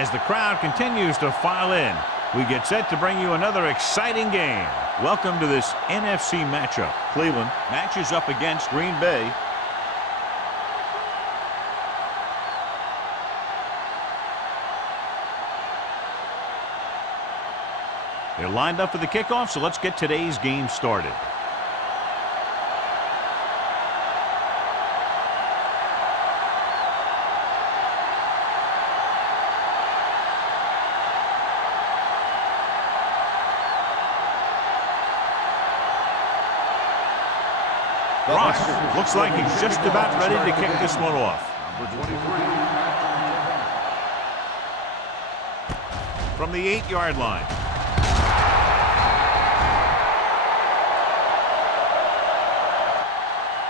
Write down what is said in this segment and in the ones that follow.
As the crowd continues to file in, we get set to bring you another exciting game. Welcome to this NFC matchup. Cleveland matches up against Green Bay. They're lined up for the kickoff, so let's get today's game started. Ross looks like he's just about ready to kick this one off. Number 23. From the 8-yard line.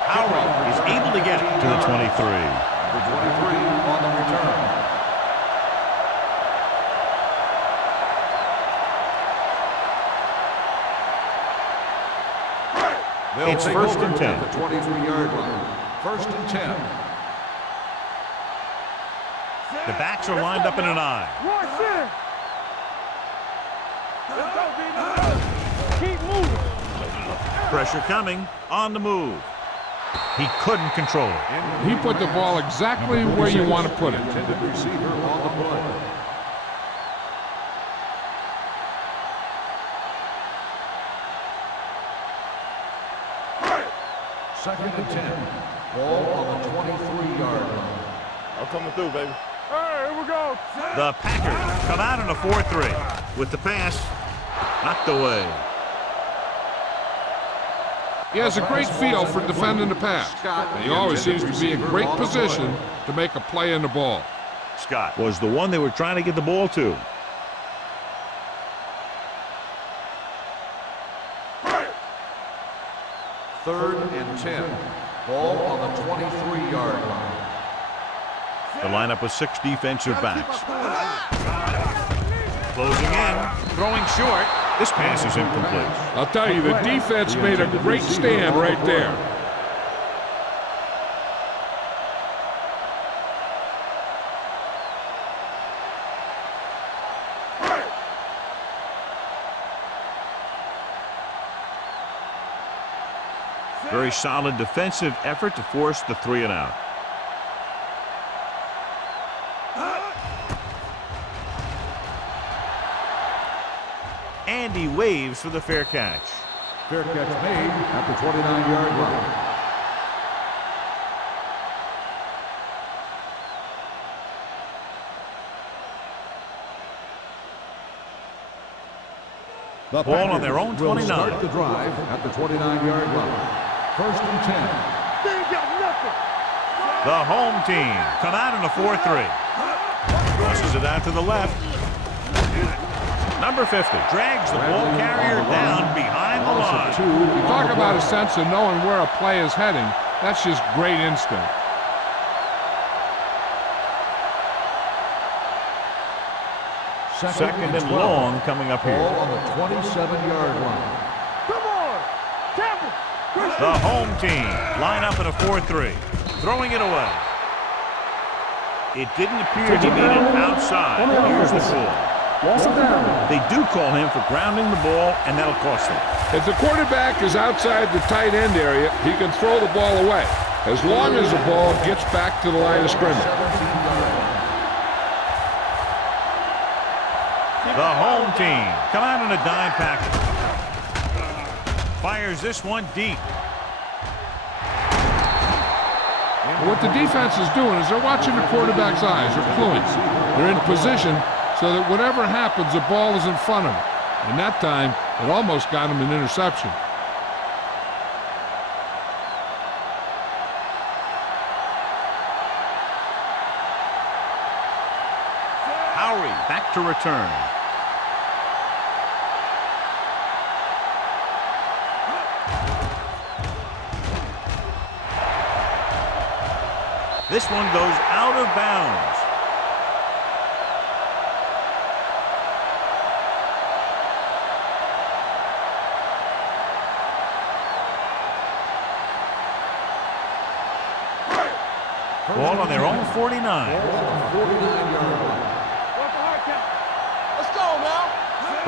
Howard is able to get it to the 23. Number 23 on the return. It's first and 10. At the 23-yard line. First and 10. The backs are lined up in an I. Keep moving. Pressure coming on the move. He couldn't control it. He put the ball exactly where you want to put it. Intended receiver on the play. Second and 10. Ball on the 23-yard line. I'm coming through, baby. All right, here we go. The Packers come out in a 4-3 with the pass knocked away. He has a great feel for defending the pass, and he always seems to be in great position to make a play in the ball. Scott was the one they were trying to get the ball to. Third and 10. Ball on the 23-yard line. The lineup with 6 defensive backs. Closing in, throwing short. This pass is incomplete. I'll tell you, the defense made a great stand right there. Very solid defensive effort to force the 3 and out. And he waves for the fair catch. Fair catch made at the 29-yard line. The Ball on their own 29. Will start the drive at the 29-yard line. First and 10. They ain't got nothing. The home team come out in a 4-3. Crosses it out to the left. Number 50 drags the ball carrier down behind the line. You talk about a sense of knowing where a play is heading. That's just great instinct. Second and long coming up here. Ball on the 27-yard line. Come on. Campbell. The home team line up in a 4-3. Throwing it away. It didn't appear he made it outside. Here's the call. They do call him for grounding the ball, and that'll cost them. If the quarterback is outside the tight end area, he can throw the ball away, as long as the ball gets back to the line of scrimmage. The home team come out in a dime package. Fires this one deep. What the defense is doing is they're watching the quarterback's eyes. They're cluing. They're in position so that whatever happens, the ball is in front of him. And that time, it almost got him an interception. Howery back to return. This one goes out of bounds. Ball on their own 49.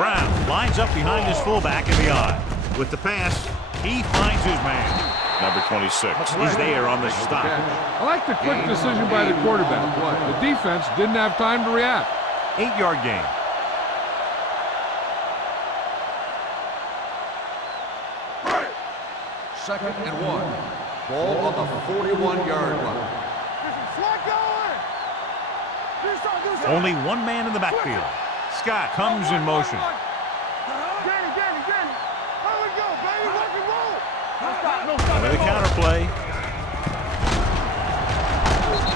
Brown lines up behind his fullback in the I. With the pass, he finds his man. Number 26 is there on the stop. I like the quick decision by the quarterback. The defense didn't have time to react. 8-yard gain. Second and 1. Ball on the 41-yard line. Only one man in the backfield. Scott comes in motion. With a counter play.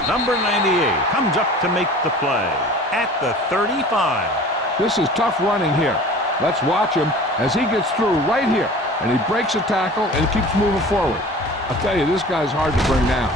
Number 98 comes up to make the play at the 35. This is tough running here. Let's watch him as he gets through right here. And he breaks a tackle and keeps moving forward. I'll tell you, this guy's hard to bring down.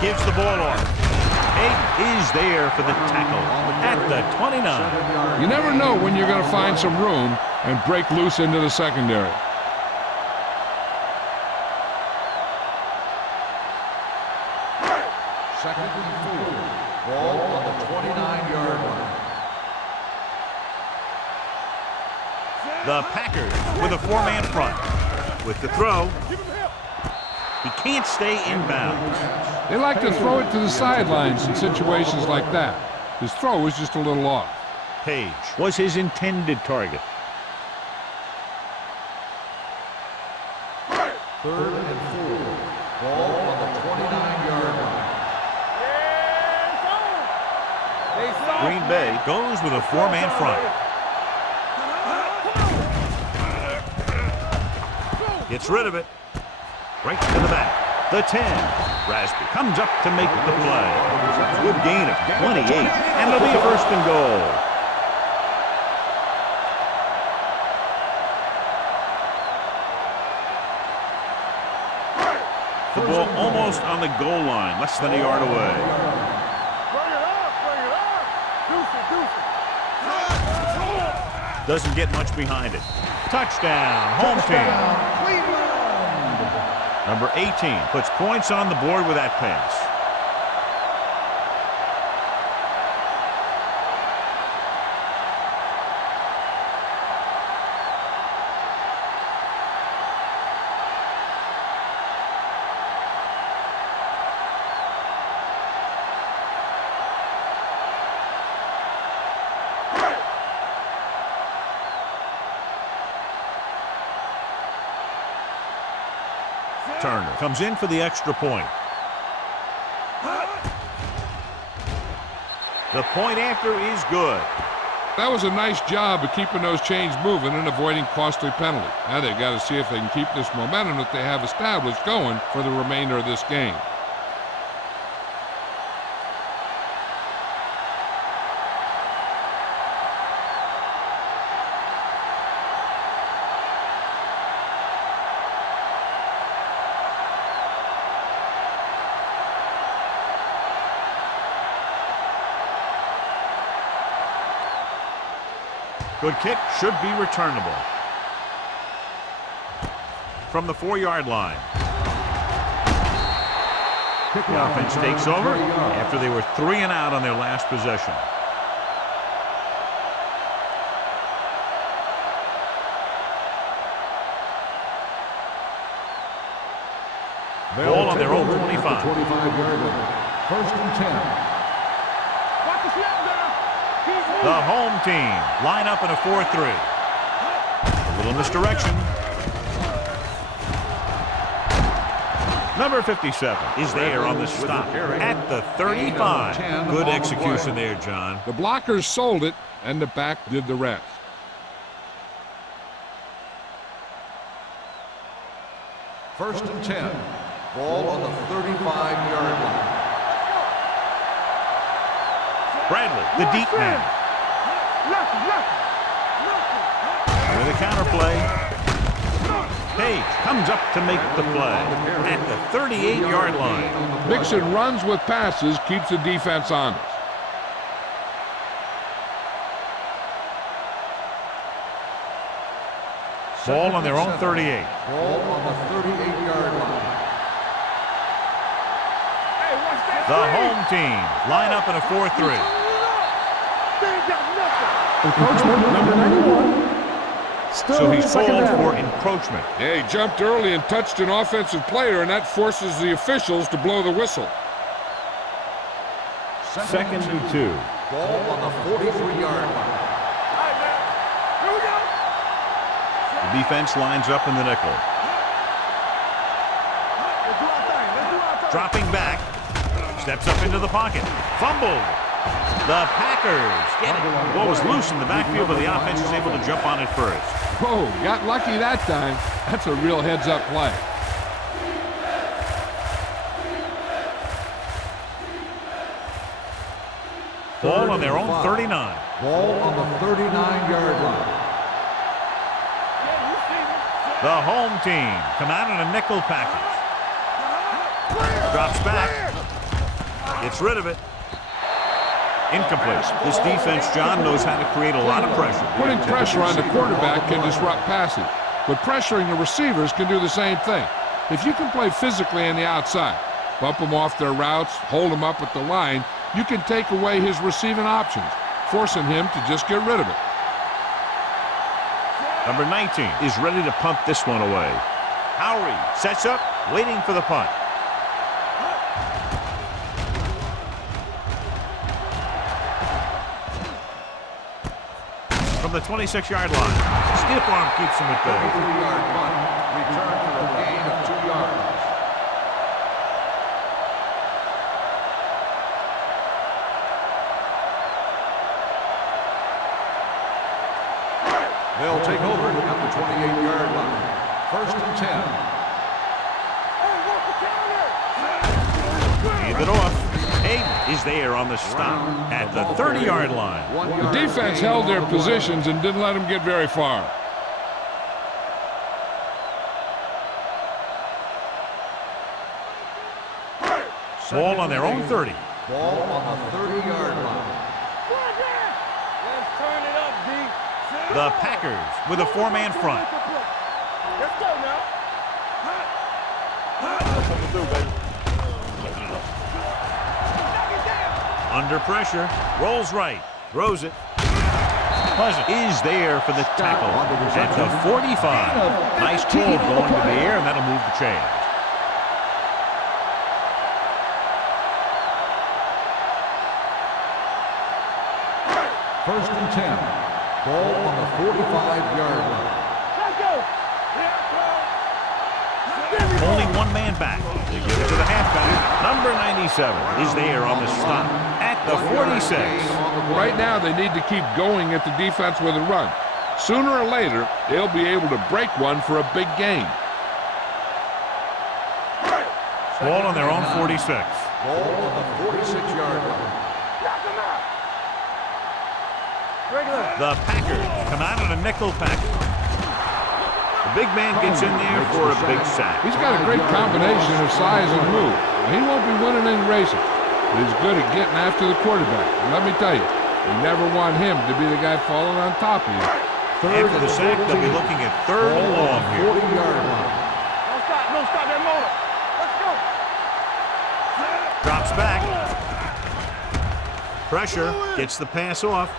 Gives the ball off. Eight is there for the tackle at the 29. You never know when you're going to find some room and break loose into the secondary. Second and 4. Ball on the 29-yard line. The Packers with a 4-man front. With the throw, he can't stay in bounds. They like to throw it to the sidelines in situations like that. His throw was just a little off. Page was his intended target. Third and 4. Ball on the 29-yard line. Green Bay goes with a 4-man front. Gets rid of it. Right to the back. The 10. Rasby comes up to make the play. Good gain of 28. And it'll be a first and goal. The ball almost on the goal line. Less than a yard away. Doesn't get much behind it. Touchdown, home team. Number 18 puts points on the board with that pass. Turner comes in for the extra point. The point after is good. That was a nice job of keeping those chains moving and avoiding costly penalty. Now they've got to see if they can keep this momentum that they have established going for the remainder of this game. Good kick, should be returnable. From the 4-yard line. The offense takes over after they were 3 and out on their last possession. Ball on their own 25. 25-yard line. First and 10. The home team line up in a 4-3. A little misdirection. Number 57 is there on the stop at the 35. Good execution there, John. The blockers sold it, and the back did the rest. First and 10. Ball on the 35-yard line. Bradley, the deep man. With a counter play. Page comes up to make the play at the 38-yard line. Mixon runs with passes, keeps the defense honest. Ball on their own 38. Ball on the 38-yard line. Hey, watch that. The home team line up in a 4-3. They ain't got nothing. Encroachment, number 91. Still So he's second called down. for encroachment. Yeah, he jumped early and touched an offensive player, and that forces the officials to blow the whistle. Second and 2. Ball on the 43-yard line. All right, man. Here we go. The defense lines up in the nickel. Let's do our thing. Let's do our thing. Dropping back. Steps up into the pocket. Fumbled. The Packers get it. The ball was loose in the backfield, but the offense is able to jump on it first. Whoa, got lucky that time. That's a real heads-up play. Ball on their own 39. Ball on the 39-yard line. Yeah, you see me. The home team come out in a nickel package. Drops back. Gets rid of it. Incomplete. This defense, John, knows how to create a lot of pressure. Putting pressure on the quarterback can disrupt passing, but pressuring the receivers can do the same thing. If you can play physically on the outside, bump them off their routes, hold them up at the line, you can take away his receiving options, forcing him to just get rid of it. Number 19 is ready to punt this one away. Howery sets up, waiting for the punt. From the 26-yard line, stiff arm keeps him at bay. 43-yard punt. Return for a gain of 2 yards. They'll take over at the 28-yard line. First and 10. Hey, walk the counter. Hand it off. Hayden is there on the stop at the 30-yard line. The defense held their positions and didn't let them get very far. Ball on their own 30. Ball on the 30-yard line. Let's turn it up, D. The Packers with a 4-man front. Let's go now. Under pressure, rolls right, throws it. Pleasant is there for the tackle at the 45. Nice pull going to the air, and that'll move the chains. First and 10. Ball on the 45-yard line. Let's go. Only one man back. They give it to the halfback. Number 97 is there on the stop at the 46. Right now, they need to keep going at the defense with a run. Sooner or later, they'll be able to break one for a big gain. Ball on their own 46. Ball on the 46-yard line. Knock him out. Regular. The Packers come out in a nickel package. The big man gets in there for a big sack. He's got a great combination of size and move. He won't be winning any races, but he's good at getting after the quarterback. And let me tell you, you never want him to be the guy falling on top of you. After the sack, they'll be looking at third and long here. 40-yard line. Don't stop that motor. Let's go. Drops back. Pressure, gets the pass off.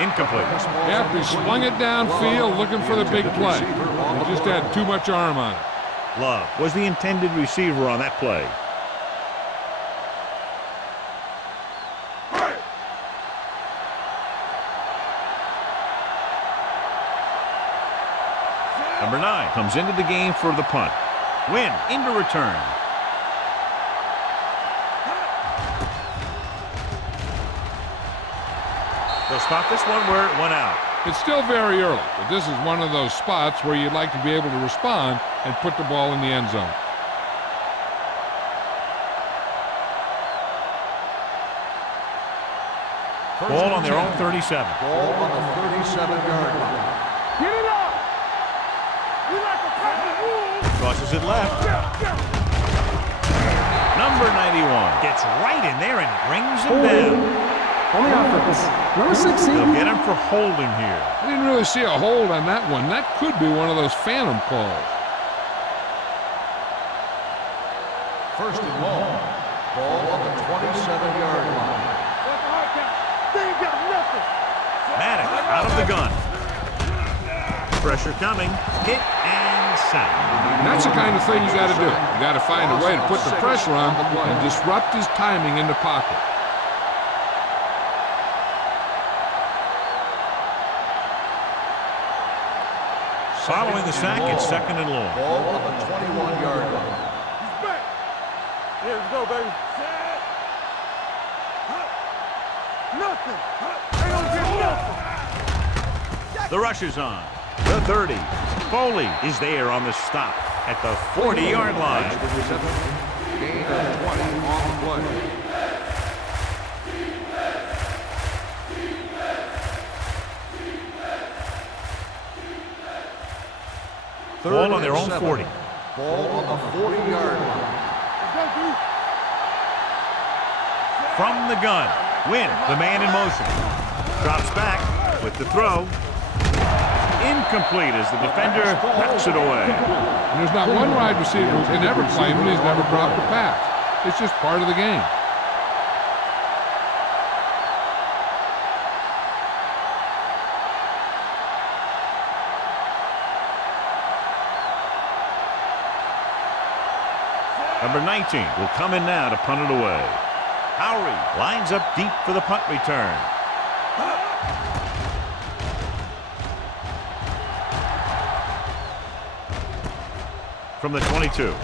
Incomplete. Yep, he swung it downfield looking for the big play. He just had too much arm on it. Love was the intended receiver on that play. Number 9 comes into the game for the punt. Win into return. They'll stop this one where it went out. It's still very early, but this is one of those spots where you'd like to be able to respond and put the ball in the end zone. Ball on their own 37. Ball on the 37-yard line. Get it up. We like to cut the rules. Tosses it left. Number 91 gets right in there and brings him down. On the offense, number 16. They'll get him for holding here. I didn't really see a hold on that one. That could be one of those phantom calls. First and long. Ball on the 27-yard line. They ain't got nothing. Maddox out of the gun. Pressure coming. Hit and sack. And that's the kind of thing you got to do. You got to find a way to put the pressure on and disrupt his timing in the pocket. Following the sack, it's second and long. Ball on the 21-yard line. He's back. Here we go, baby. Nothing. They don't get nothing. The rush is on. The 30. Foley is there on the stop at the 40-yard line. Gain of 20 on the play. Ball on their own 40. Ball on the 40-yard line. From the gun. Win, the man in motion. Drops back with the throw. Incomplete as the defender knocks it away. And there's not one wide receiver who can ever claim that he's never dropped a pass. It's just part of the game. Number 19 will come in now to punt it away. Howry lines up deep for the punt return. From the 22.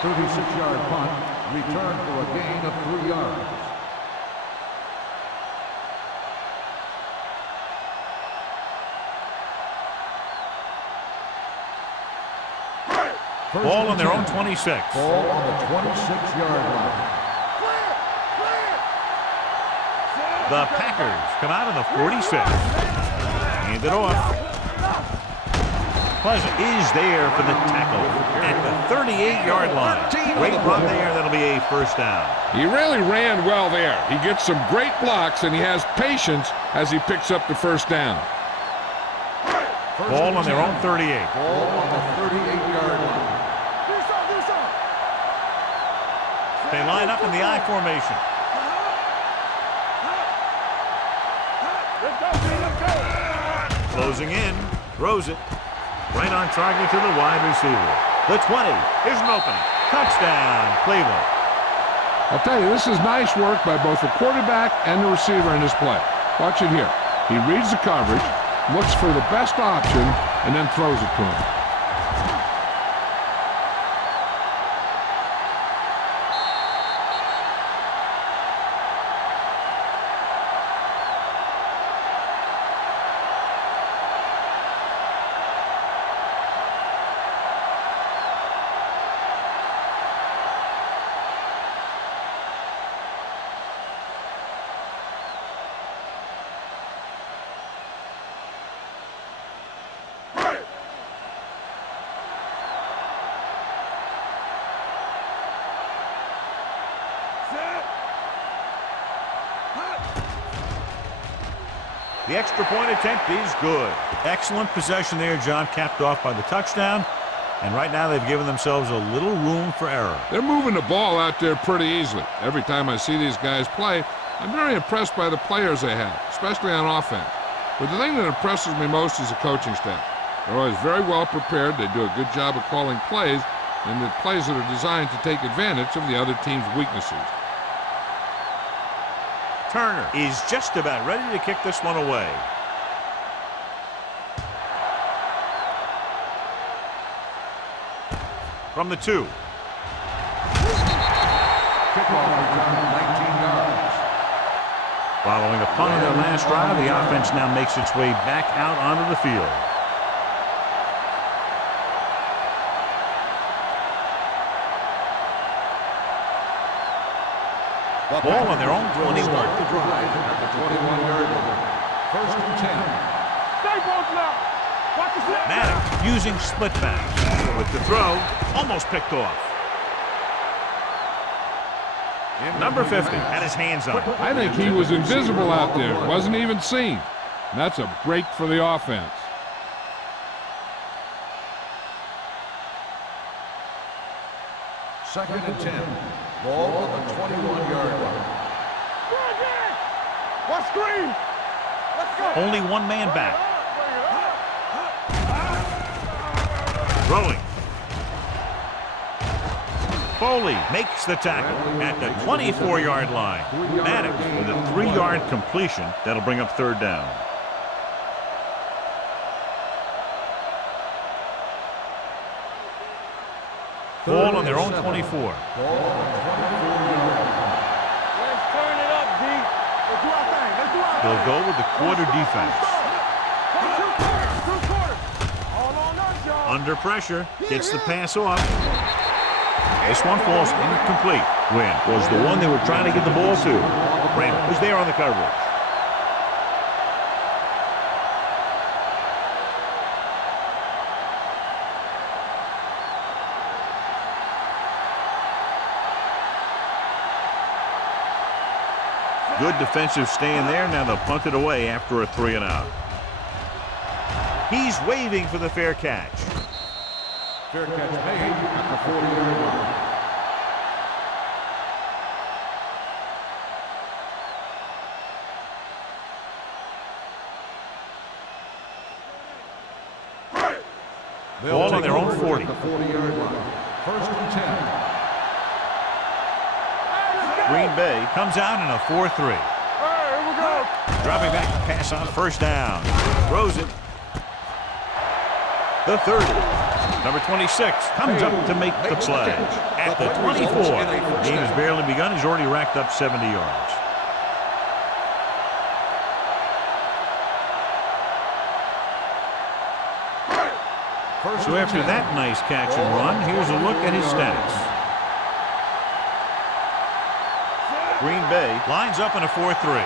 36-yard punt. Return for a gain of 3 yards. Ball on their own 26. Ball on the 26-yard line. The Packers come out of the 46. Hand it off. Pleasant is there for the tackle at the 38-yard line. Great run there. That'll be a first down. He really ran well there. He gets some great blocks, and he has patience as he picks up the first down. Ball on their own 38. Ball on the 38-yard line. They line up in the I formation. Closing in. Throws it. Right on target to the wide receiver. The 20. Here's an opening. Touchdown, Cleveland. I'll tell you, this is nice work by both the quarterback and the receiver in this play. Watch it here. He reads the coverage, looks for the best option, and then throws it to him. The extra point attempt is good. Excellent possession there, John, capped off by the touchdown. And right now they've given themselves a little room for error. They're moving the ball out there pretty easily. Every time I see these guys play, I'm very impressed by the players they have, especially on offense. But the thing that impresses me most is the coaching staff. They're always very well prepared. They do a good job of calling plays, and the plays that are designed to take advantage of the other team's weaknesses. Turner is just about ready to kick this one away. From the 2. Kickoff return 19 yards. Following a punt on their last drive, the offense now makes its way back out onto the field. Ball on their own 21. Start the drive at the 21-yard line. First and 10. Stay both now. Watch the snap. Maddox using split backs with the throw, almost picked off. Number 50 had his hands on it. I think he was invisible out there. Wasn't even seen. And that's a break for the offense. Second and 10. Ball on the 21-yard line. What screen? Let's go. Only one man back. Throwing. Foley makes the tackle at the 24-yard line. Maddox with a 3-yard completion. That'll bring up third down. Ball on their own 24. Let's turn it up, D. Let's do our thing. Let's do our thing. They'll go with the quarter defense. Two quarters. All on us, y'all. Under pressure, gets the pass off. This one falls incomplete. Win was the one they were trying to get the ball to. Brandon was there on the coverage. Good defensive stand there. Now they'll punt it away after a 3-and-out. He's waving for the fair catch. Fair catch made at the 40-yard line. Ball on their own 40. The 40-yard line. First and 10. Green Bay comes out in a 4-3. All right, here we go. Dropping back to pass on first down. Throws it. The 30. Number 26 comes up to make the play. At the 24. The game has barely begun. He's already racked up 70 yards. So after that nice catch and run, here's a look at his stats. Green Bay lines up in a 4-3. Hey,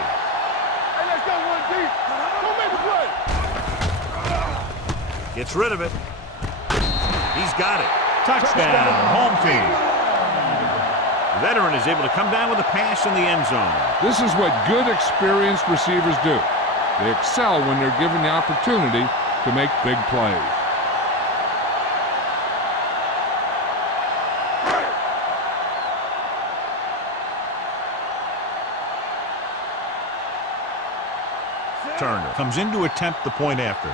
let's go one deep. Don't make the play. Gets rid of it. He's got it. Touchdown, home team. The veteran is able to come down with a pass in the end zone. This is what good, experienced receivers do. They excel when they're given the opportunity to make big plays. Turner comes in to attempt the point after.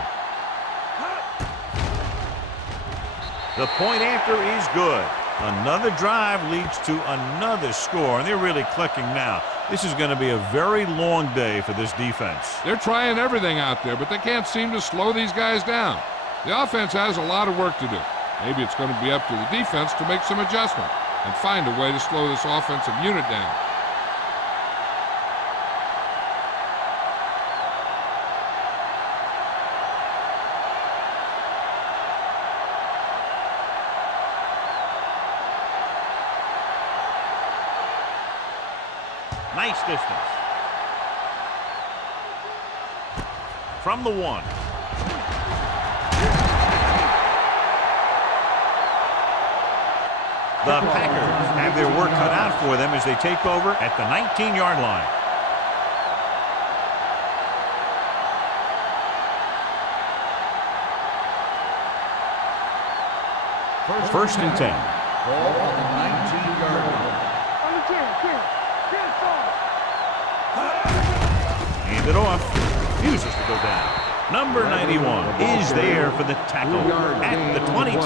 The point after is good. Another drive leads to another score, and they're really clicking now. This is going to be a very long day for this defense. They're trying everything out there, but they can't seem to slow these guys down. The offense has a lot of work to do. Maybe it's going to be up to the defense to make some adjustment and find a way to slow this offensive unit down. Nice distance. From the 1. The Packers have their work cut out for them as they take over at the 19-yard line. First and 10. Ball on the 19-yard line. On the 10. Hand it off. Refuses to go down. Number 91 is there for the tackle at the 22.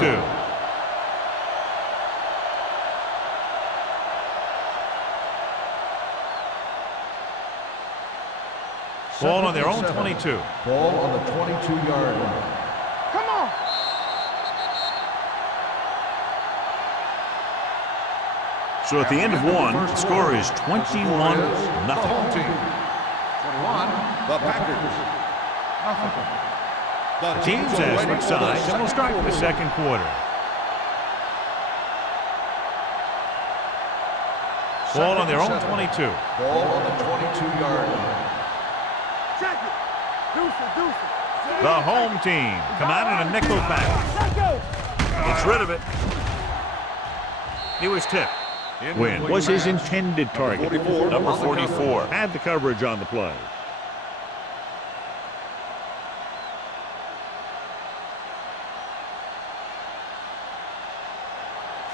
Ball on their own 22. Ball on the 22-yard line. Come on. So at the end of one, the score is 21-0. The home team. 21, the Packers. The teams have switched sides and will start the second quarter. Ball on their own 22. Ball on the 22-yard line. Check it. Deuce. The home team come out in a nickel package. Let's go. Gets rid of it. He was tipped. Wynn was his intended target. Number 44. Had the coverage on the play.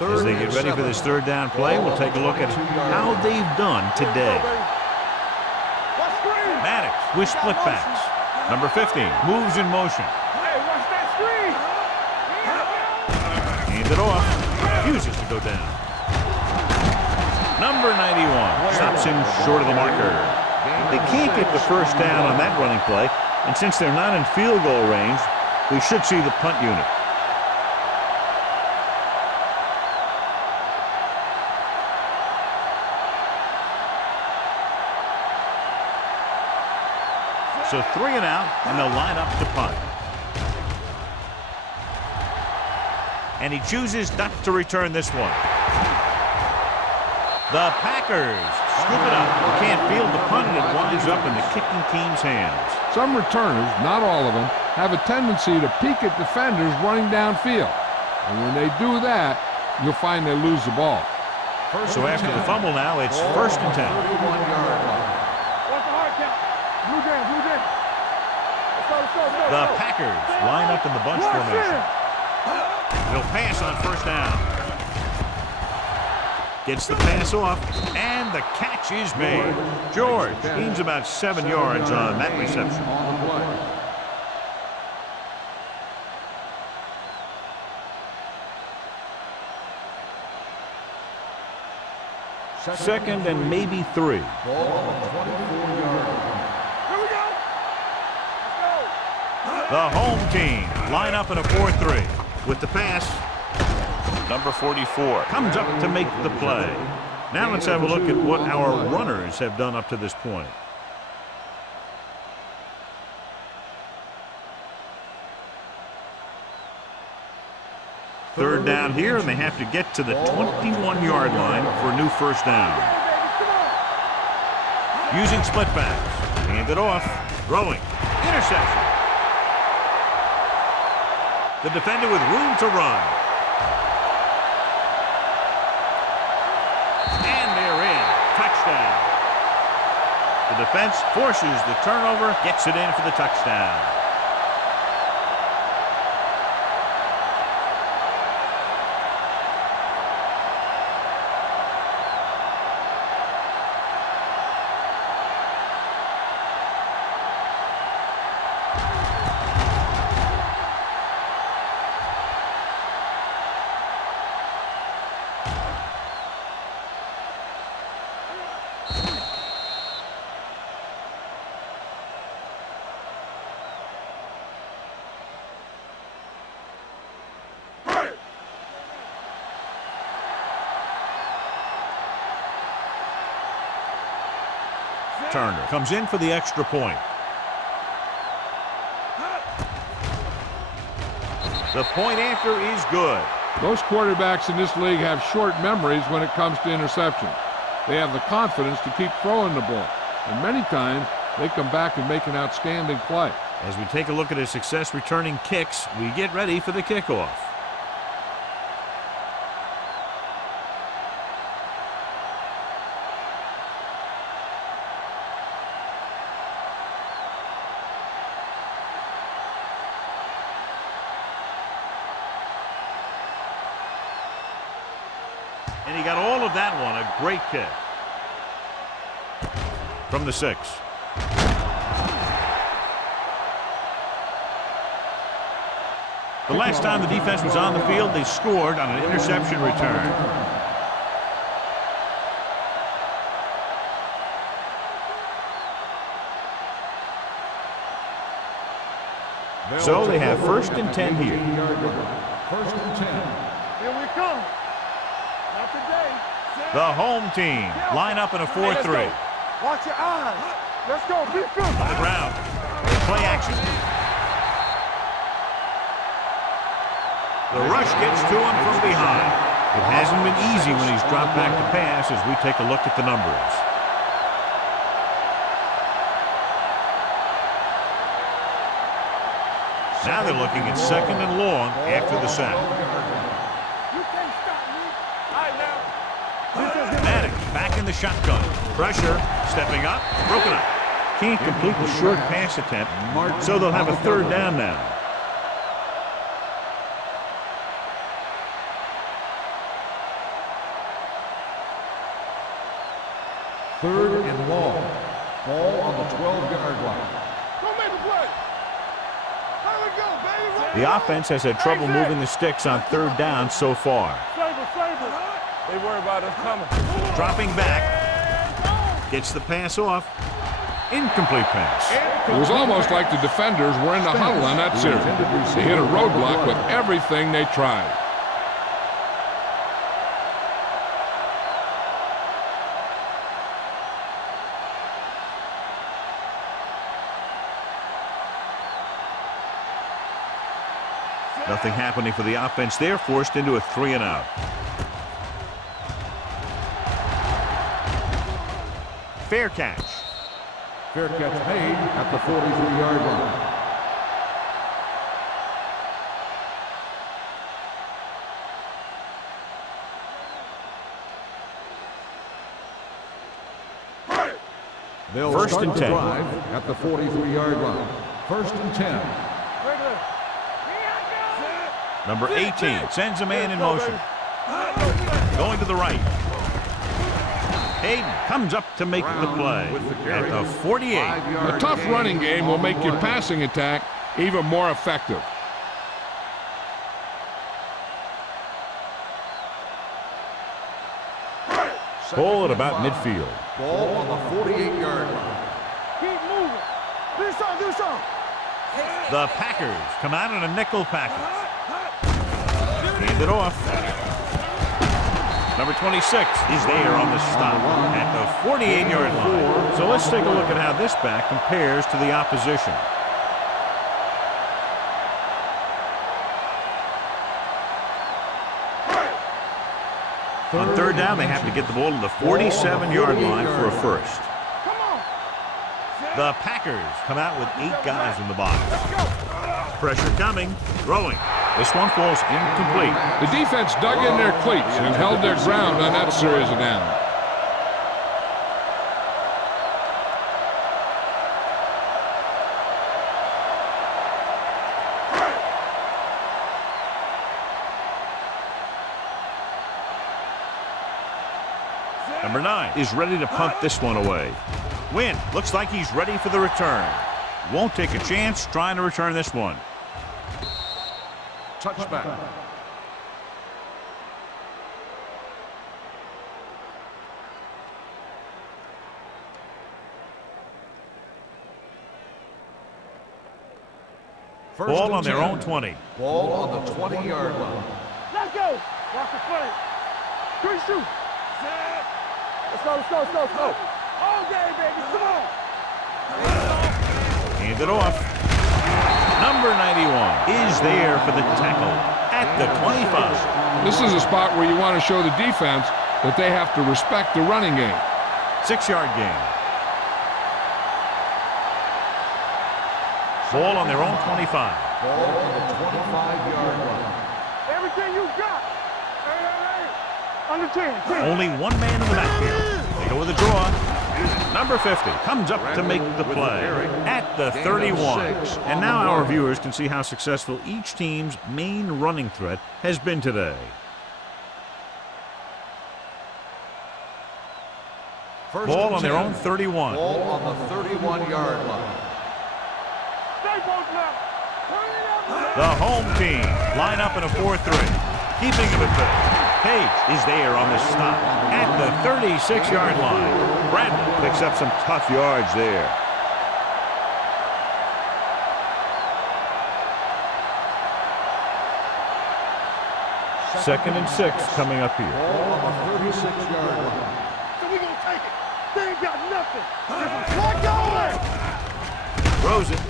As they get ready for this third down play, we'll take a look at how they've done today. Maddox with split backs. Number 15 moves in motion. Hey, watch that screen. Hands it off. Refuses to go down. Number 91 stops him short of the marker. They can't get the first down on that running play, and since they're not in field goal range, we should see the punt unit. So 3 and out, and they'll line up to punt. And he chooses not to return this one. The Packers scoop it up. They can't field the punt, and it winds up in the kicking team's hands. Some returners, not all of them, have a tendency to peek at defenders running downfield. And when they do that, you'll find they lose the ball. So after the fumble now, it's 1st and 10. 31-yard line. What's the hard count? Blue jam, blue jam. Let's go. The Packers line up in the bunch formation. They'll pass on 1st down. Gets the pass off, and the catch is made. George gains about 7 yards on that reception. On the play. Second and maybe 3. Ball on the 24-yard line. Here we go. The home team line up in a 4-3. With the pass, Number 44. comes up to make the play. Now let's have a look at what our runners have done up to this point. Third down here, and they have to get to the 21-yard line for a new 1st down. Using split backs. Hand it off. Throwing. Interception. The defender with room to run. And they're in. Touchdown. The defense forces the turnover, gets it in for the touchdown. Turner comes in for the extra point. The point after is good. Most quarterbacks in this league have short memories when it comes to interceptions. They have the confidence to keep throwing the ball. And many times, they come back and make an outstanding play. As we take a look at his success returning kicks, we get ready for the kickoff. And he got all of that one, a great kick. From the 6. The last time the defense was on the field, they scored on an interception return. So they have 1st and 10 here. 1st and 10. Here we come. Not today. The home team line up in a 4-3. Watch your eyes. Let's go. Be good. On the ground. Play action. The rush gets to him from behind. It hasn't been easy when he's dropped back to pass as we take a look at the numbers. Now they're looking at 2nd and long after the sack. You can't stop me. All right, now. Maddox back in the shotgun. Pressure, stepping up, broken up. Can't complete the short pass attempt, so they'll have a third down now. Third and long. Ball on the 12-yard line. Go make a play. Here we go, baby. The offense has had trouble moving the sticks on third down so far. Saber. They worry about us coming. Dropping back. Gets the pass off. Incomplete pass. It was almost like the defenders were in the huddle on that series. They hit a roadblock with everything they tried. Nothing happening for the offense. They're forced into a 3-and-out. Fair catch. Fair catch made at the 43-yard line. They'll First start and the 10. drive at the 43-yard line. First and 10. Number 18 sends a man in motion. Going to the right. Hayden comes up to make the play at the 48. A tough running game will make your passing attack even more effective. Ball at about midfield. Ball on the 48-yard line. Keep moving. Do something. The Packers come out in a nickel package. Hand it off. Number 26 is there on the stop at the 48-yard line. So let's take a look at how this back compares to the opposition. On third down, they have to get the ball to the 47-yard line for a first. The Packers come out with 8 guys in the box. Pressure coming, throwing. This one falls incomplete. The defense dug in their cleats and held their ground on that series of downs. Number 9 is ready to punt this one away. Wynn looks like he's ready for the return. Won't take a chance trying to return this one. Touchback. Ball on their own 20. Ball on the 20-yard line. Let's go. Watch the play. Good shoot. Let's go. All day, baby. Come on. Hand it off. Number 91 is there for the tackle at the 25. This is a spot where you want to show the defense that they have to respect the running game. 6-yard gain. Ball on their own 25. Ball on the 25-yard line. Everything you got. Hey. Under 10. Only one man in the backfield. They go with a draw. Number 50 comes up to make the play at the 31. And now our viewers can see how successful each team's main running threat has been today. Ball on their own 31. Ball on the 31-yard line. The home team line up in a 4-3. Keeping him at bay. Page is there on the stop at the 36-yard line. Bradley picks up some tough yards there. Second and 6 coming up here. Ball on the 36-yard line. So we gonna take it. They ain't got nothing. Let go. Throws it,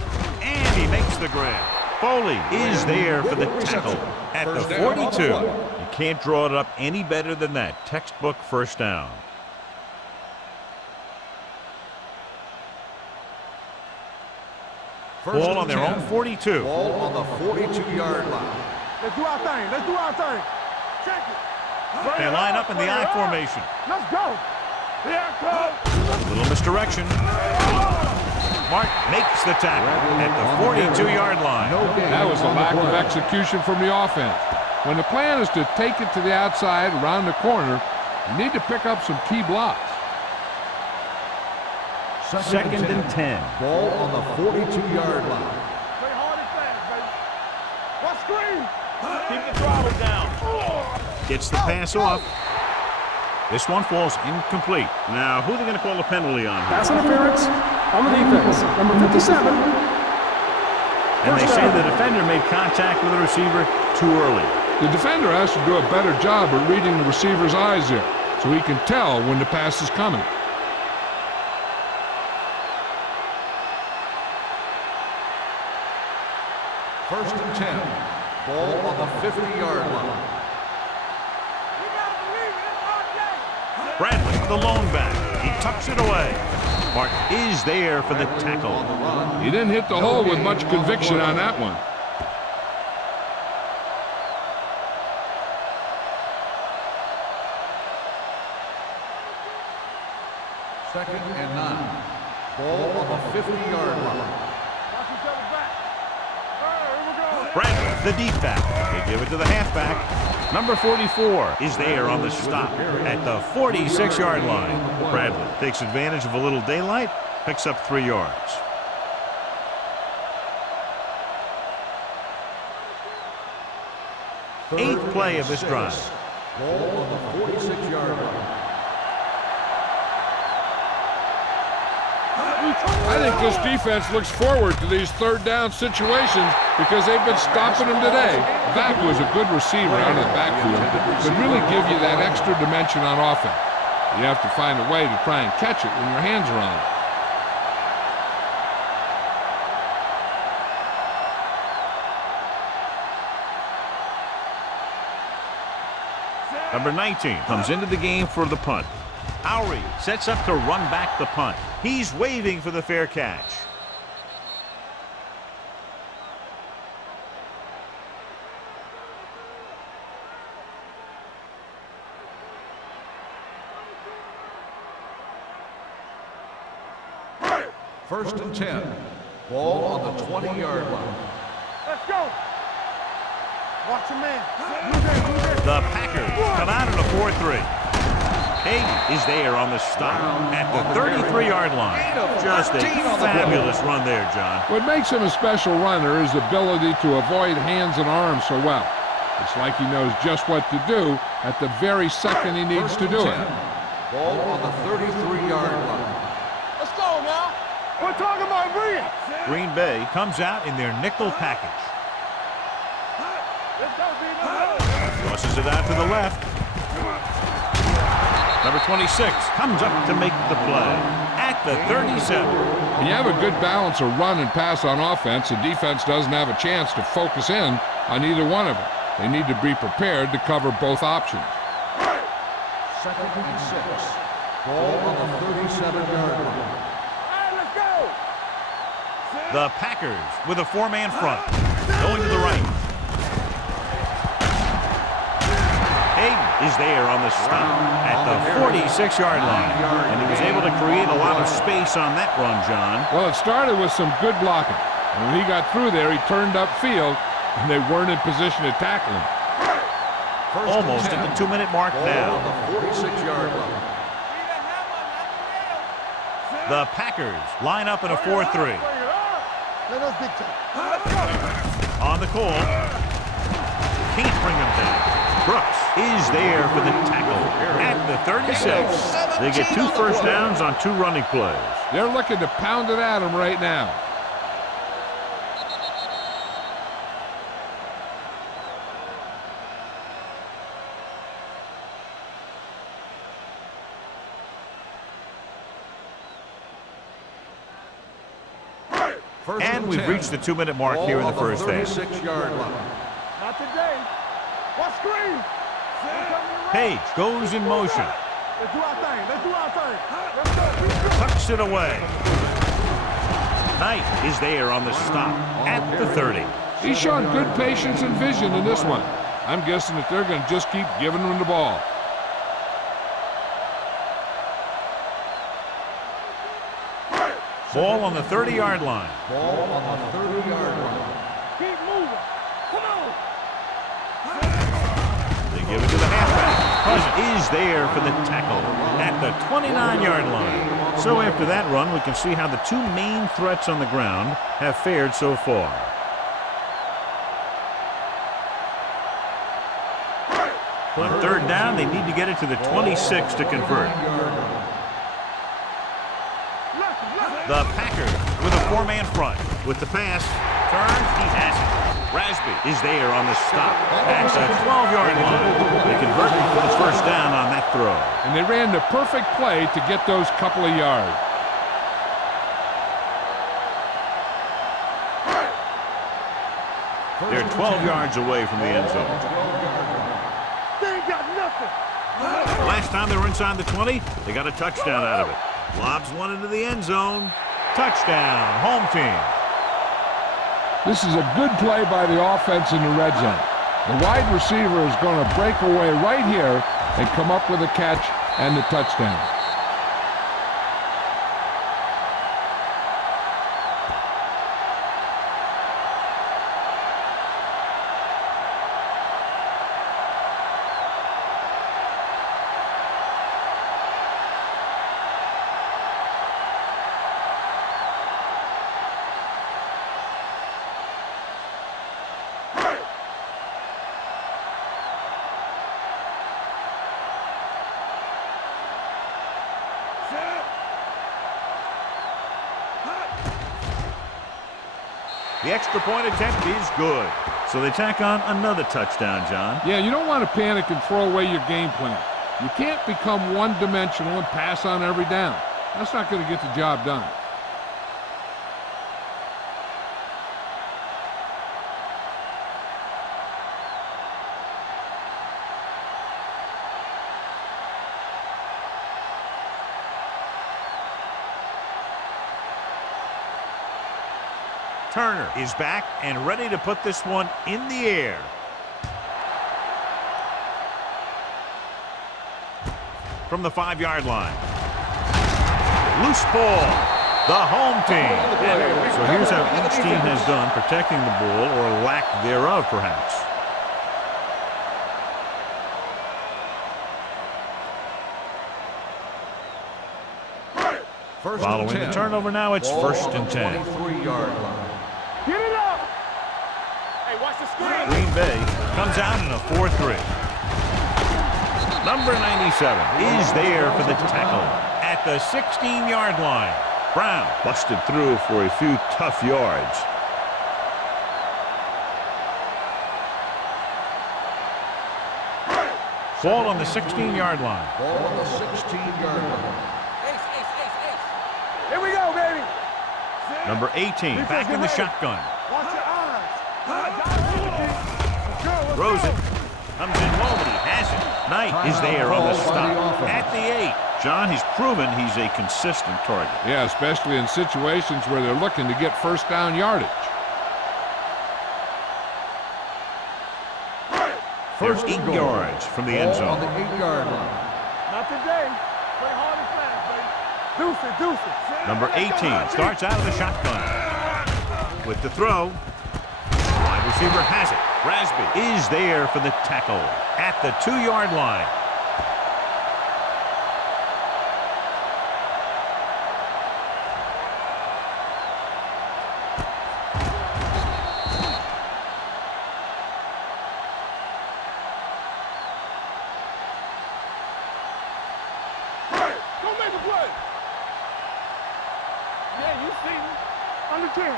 and he makes the grab. Foley is there for the tackle at the 42. You can't draw it up any better than that. Textbook first down. Ball on their own 42. Ball on the 42-yard line. Let's do our thing. Check it. They line up in the I formation. Let's go. Here comes. Little misdirection. Mark makes the tackle at the 42-yard line. That was a lack of execution from the offense. When the plan is to take it to the outside around the corner, you need to pick up some key blocks. Second and 10. Ball on the 42-yard line. Play hard and fast, baby. What screen? Keep the throttle down. Gets the pass off. This one falls incomplete. Now, who are they going to call a penalty on here? Pass interference on the defense. Number 57. And they say the defender made contact with the receiver too early. The defender has to do a better job of reading the receiver's eyes here, so he can tell when the pass is coming. First and 10. Ball on the 50-yard line. Bradley, the lone back. He tucks it away. Mark is there for the tackle. He didn't hit the hole with much conviction on that one. Second and 9. Ball on the 50-yard line. Watch each other back. Here we go. Bradley, the deep back. They give it to the halfback. Number 44 is there on the stop at the 46-yard line. Bradley takes advantage of a little daylight, picks up 3 yards. Eighth play of this drive. Ball on the 46-yard line. I think this defense looks forward to these third down situations because they've been stopping them today. That was a good receiver out of the backfield. Could really give you that extra dimension on offense. You have to find a way to try and catch it when your hands are on it. Number 19 comes into the game for the punt. Lowry sets up to run back the punt. He's waving for the fair catch. First and 10. Ball on the 20-yard line. Let's go. Watch your man. The Packers come out in a 4-3. Haig is there on the stop at the 33-yard line. Just a fabulous run there, John. What makes him a special runner is the ability to avoid hands and arms so well. It's like he knows just what to do at the very second he needs to do it. Ball on the 33-yard line. Let's go now. We're talking about Green. Green Bay comes out in their nickel package. Let's go, B. Tosses it out to the left. Number 26 comes up to make the play at the 37. When you have a good balance of run and pass on offense, the defense doesn't have a chance to focus in on either one of them. They need to be prepared to cover both options. Second and 6. Ball on the 37-yard line. Hey, let's go. The Packers with a 4-man front. Going to the right. Hayden is there on the stop at the 46-yard line. And he was able to create a lot of space on that run, John. Well, it started with some good blocking. And when he got through there, he turned upfield, and they weren't in position to tackle him. Almost at the 2-minute mark now. Ball on the 46-yard line. The Packers line up in a 4-3. Let us dictate. On the call. Can't bring him down. Brooks is there for the tackle at the 36. They get 2 first downs on 2 running plays. They're looking to pound it at him right now. And we've reached the 2-minute mark here in the first half. 36-yard line. Not today. What screen? Page goes in motion. Let's do our thing. Let's do our thing. Let's go. Tucks it away. Knight is there on the stop at the 30. He's shown good patience and vision in this one. I'm guessing that they're going to just keep giving them the ball. Ball on the 30-yard line. Ball on the 30-yard line. Keep moving. Come on. They give it to the halfback. Cousins is there for the tackle at the 29-yard line. So after that run, we can see how the two main threats on the ground have fared so far. On third down, they need to get it to the 26 to convert. The Packers with a four-man front. With the pass, turns, he has it. Rasby is there on the stop at the 12-yard line. They convert for the first down on that throw. And they ran the perfect play to get those couple of yards. They're 12 yards away from the end zone. They ain't got nothing. Last time they were inside the 20, they got a touchdown out of it. Lobs one into the end zone. Touchdown, home team. This is a good play by the offense in the red zone. The wide receiver is going to break away right here and come up with a catch and the touchdown. The extra point attempt is good. So they tack on another touchdown, John. Yeah, you don't want to panic and throw away your game plan. You can't become one-dimensional and pass on every down. That's not going to get the job done. Turner is back and ready to put this one in the air. From the 5-yard line. Loose ball. The home team. So here's how each team has done protecting the ball, or lack thereof, perhaps. Following the turnover now, it's first and 10. 23-yard line. Get it up. Hey, watch the screen. Green Bay comes out in a 4-3. Number 97 is there for the tackle at the 16-yard line. Brown busted through for a few tough yards. Ball on the 16-yard line. Ball on the 16-yard line. Here we go, baby. Number 18 back in the shotgun. Watch your eyes. Throws it. Comes in low, but he has it. Knight is there on the stop at the 8. John, he's proven he's a consistent target. Yeah, especially in situations where they're looking to get first down yardage. First 8 yards from the end Ball on zone. the 8-yard line. Not today. Play hard and fast, baby. Deuce it, deuce it. Number 18 starts out of the shotgun. With the throw. Wide receiver has it. Rasby is there for the tackle at the 2-yard line. Go make a play. Yeah, you see me. Under 10.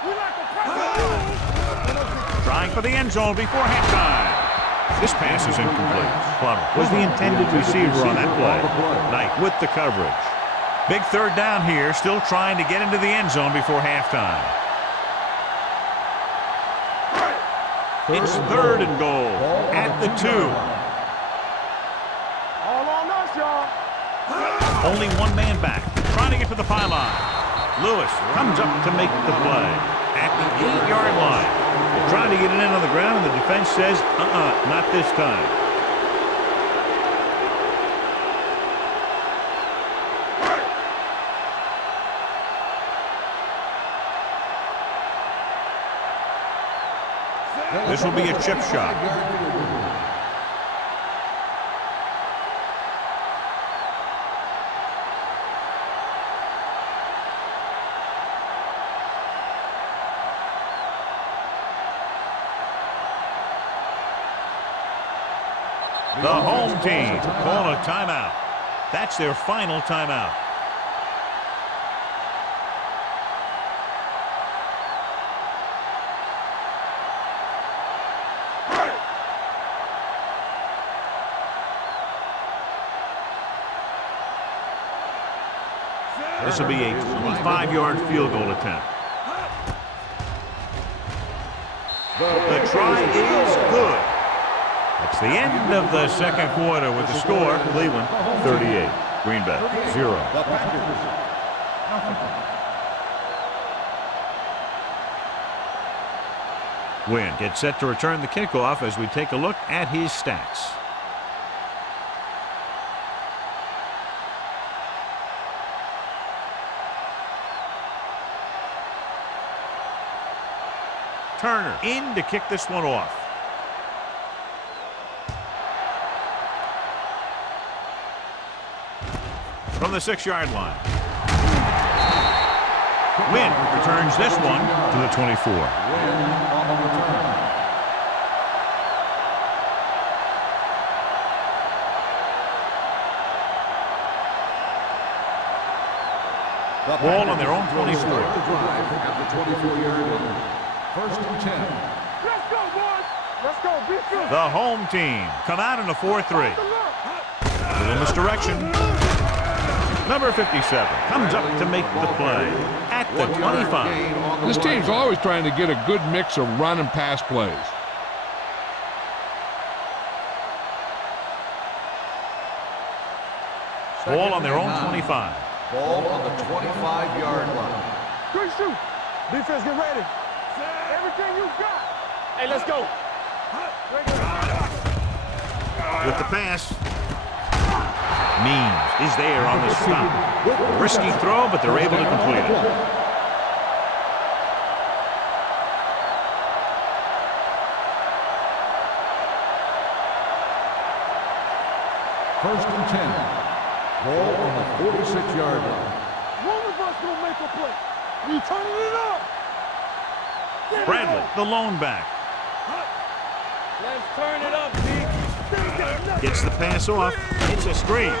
We like a press. Trying for the end zone before halftime. This pass is incomplete. Plummer was the intended receiver on that play. Knight with the coverage. Big third down here, still trying to get into the end zone before halftime. It's third and goal at the 2. All on us, y'all. Only one man back, trying to get to the pylon. Lewis comes up to make the play at the 8-yard line. They try to trying to get it in on the ground, and the defense says, not this time. This will be a chip shot. The home team calling a timeout. That's their final timeout. This will be a 25-yard field goal attempt. The try is good. That's the end of the second quarter with the score, Cleveland 38, Green Bay 0. Wynn gets set to return the kickoff as we take a look at his stats. Turner in to kick this one off. From the 6-yard line. Wynn returns this one to the 24. Ball on their own 24. At the 24-yard line. First and 10. Let's go, boys. Let's go. Be good. The home team come out in a 4-3. Little misdirection. Number 57 comes up to make the play at the 25. This team's always trying to get a good mix of run and pass plays. Ball on their own 25. Ball on the 25-yard line. Good shoot. Defense, get ready. Everything you got. Hey, let's go. With the pass. Means is there on the stop. Risky throw, but they're able to complete it. First and 10. Ball on the 46-yard line. One of us gonna make a play. We turning it up. Bradley, the lone back. Let's turn it up, D. Gets the pass off. It's a screen.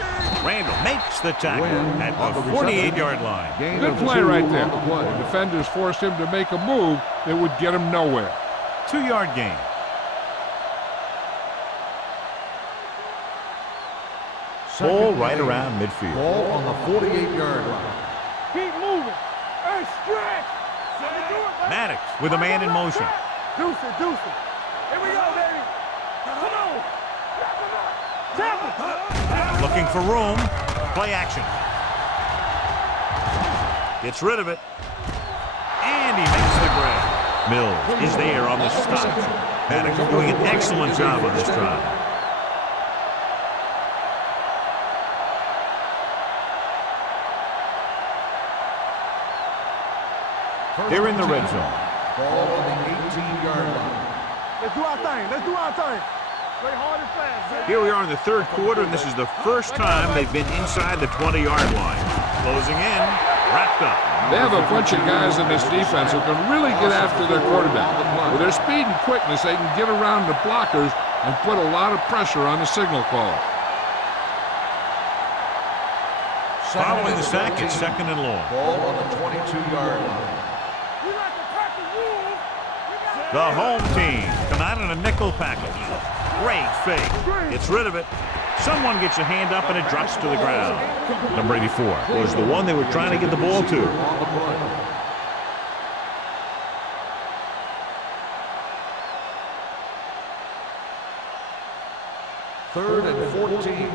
Randall makes the tackle at the 48-yard line. Good play right there. The defenders forced him to make a move that would get him nowhere. 2-yard gain. Ball right around midfield. Ball on the 48-yard line. Keep moving. Hey, stretch. Maddox with a man in motion. Deuce it, deuce it. Here we go, baby. Come on. Tackle. Looking for room. Play action. Gets rid of it. And he makes the grab. Mills is there on the stop. Maddox doing an excellent job on this drive. They're in the red zone. Ball on the 18-yard line. Let's do our thing. Let's do our thing. Play hard and fast, man. Here we are in the third quarter, and this is the first time they've been inside the 20-yard line. Closing in, wrapped up. They have a bunch of guys in this defense who can really get after their quarterback. With their speed and quickness, they can get around the blockers and put a lot of pressure on the signal caller. Following the sack, it's second and long. Ball on the 22-yard line. We like to practice rules. The home team come out in a nickel package. Great fake. Gets rid of it. Someone gets a hand up and it drops to the ground. Number 84 was the one they were trying to get the ball to. On the play. Third and 14.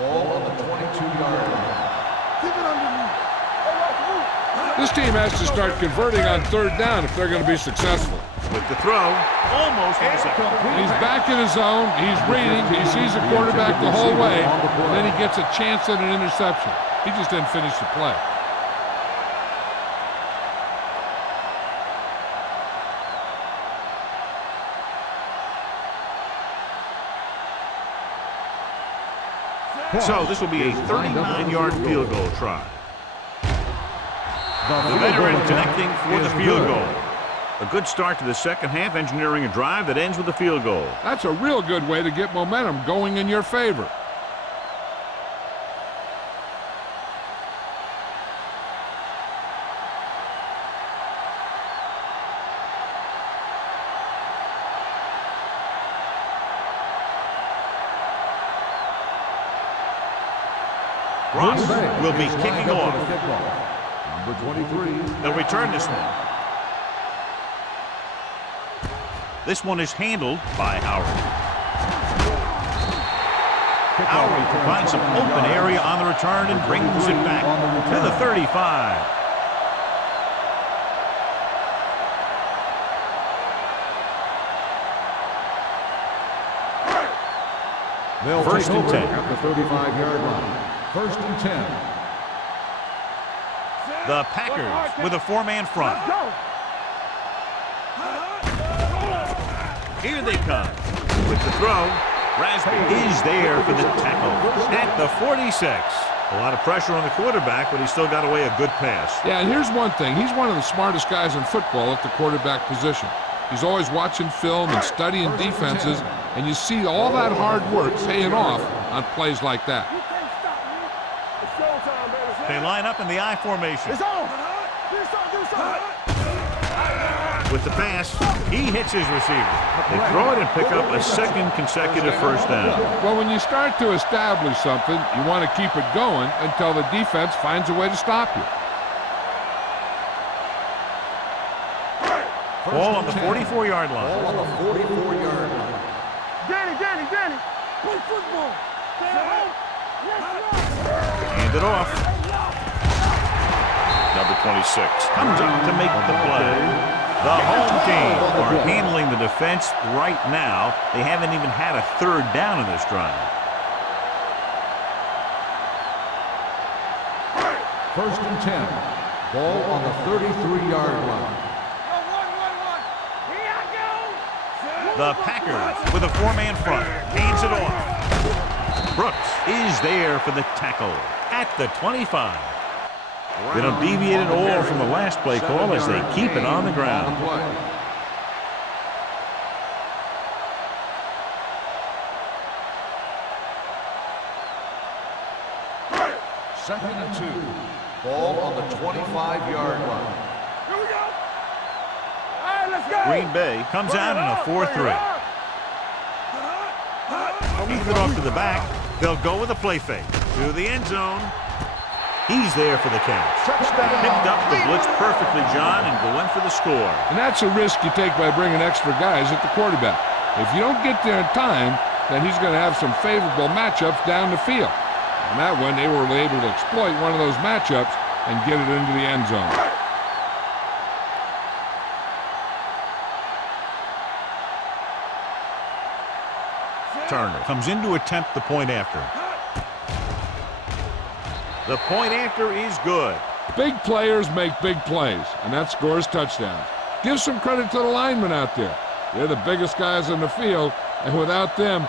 Ball on the 22-yard line. Keep it underneath. Hey, watch, move. This team has to start converting on third down if they're going to be successful. With the throw, almost intercepted. He's back in his zone. He's reading. He sees the quarterback the whole way, and then he gets a chance at an interception. He just didn't finish the play. So this will be a 39-yard field goal try. The veteran connecting for the field goal. A good start to the second half, engineering a drive that ends with a field goal. That's a real good way to get momentum going in your favor. Ross will be kicking off. Number 23. They'll return this one. This one is handled by Howard. Howard finds some open area on the return and brings it back to the 35. First and 10 at the 35-yard line. First and 10. The Packers with a four-man front. Here they come. With the throw, Raspberry is there for the tackle at the 46. A lot of pressure on the quarterback, but he still got away a good pass. Yeah, and here's one thing. He's one of the smartest guys in football at the quarterback position. He's always watching film and studying defenses, and you see all that hard work paying off on plays like that. They line up in the I formation. It's on. Do something. With the pass, he hits his receiver. They throw it and pick up a second consecutive first down. Well, when you start to establish something, you want to keep it going until the defense finds a way to stop you. Ball on the 44-yard line. Ball on the 44-yard line. Danny. Play football. Hand it off. Number 26 comes up to make the play. The home team are handling the defense right now. They haven't even had a third down in this drive. First and 10. Ball on the 33-yard line. The Packers with a four-man front. Hands it off. Brooks is there for the tackle at the 25. They don't deviate at all from the last play call as they keep it on the ground. Second and 2. Ball on the 25-yard line. Here we go. All right, let's go. Green Bay comes out in a 4-3. Hands it off to the back. They'll go with a play fake to the end zone. He's there for the catch. Picked up the blitz perfectly, John, and going for the score. And that's a risk you take by bringing extra guys at the quarterback. If you don't get there in time, then he's going to have some favorable matchups down the field. And that one, they were able to exploit one of those matchups and get it into the end zone. Turner comes in to attempt the point after. The point after is good. Big players make big plays, and that scores touchdowns. Give some credit to the linemen out there. They're the biggest guys in the field, and without them,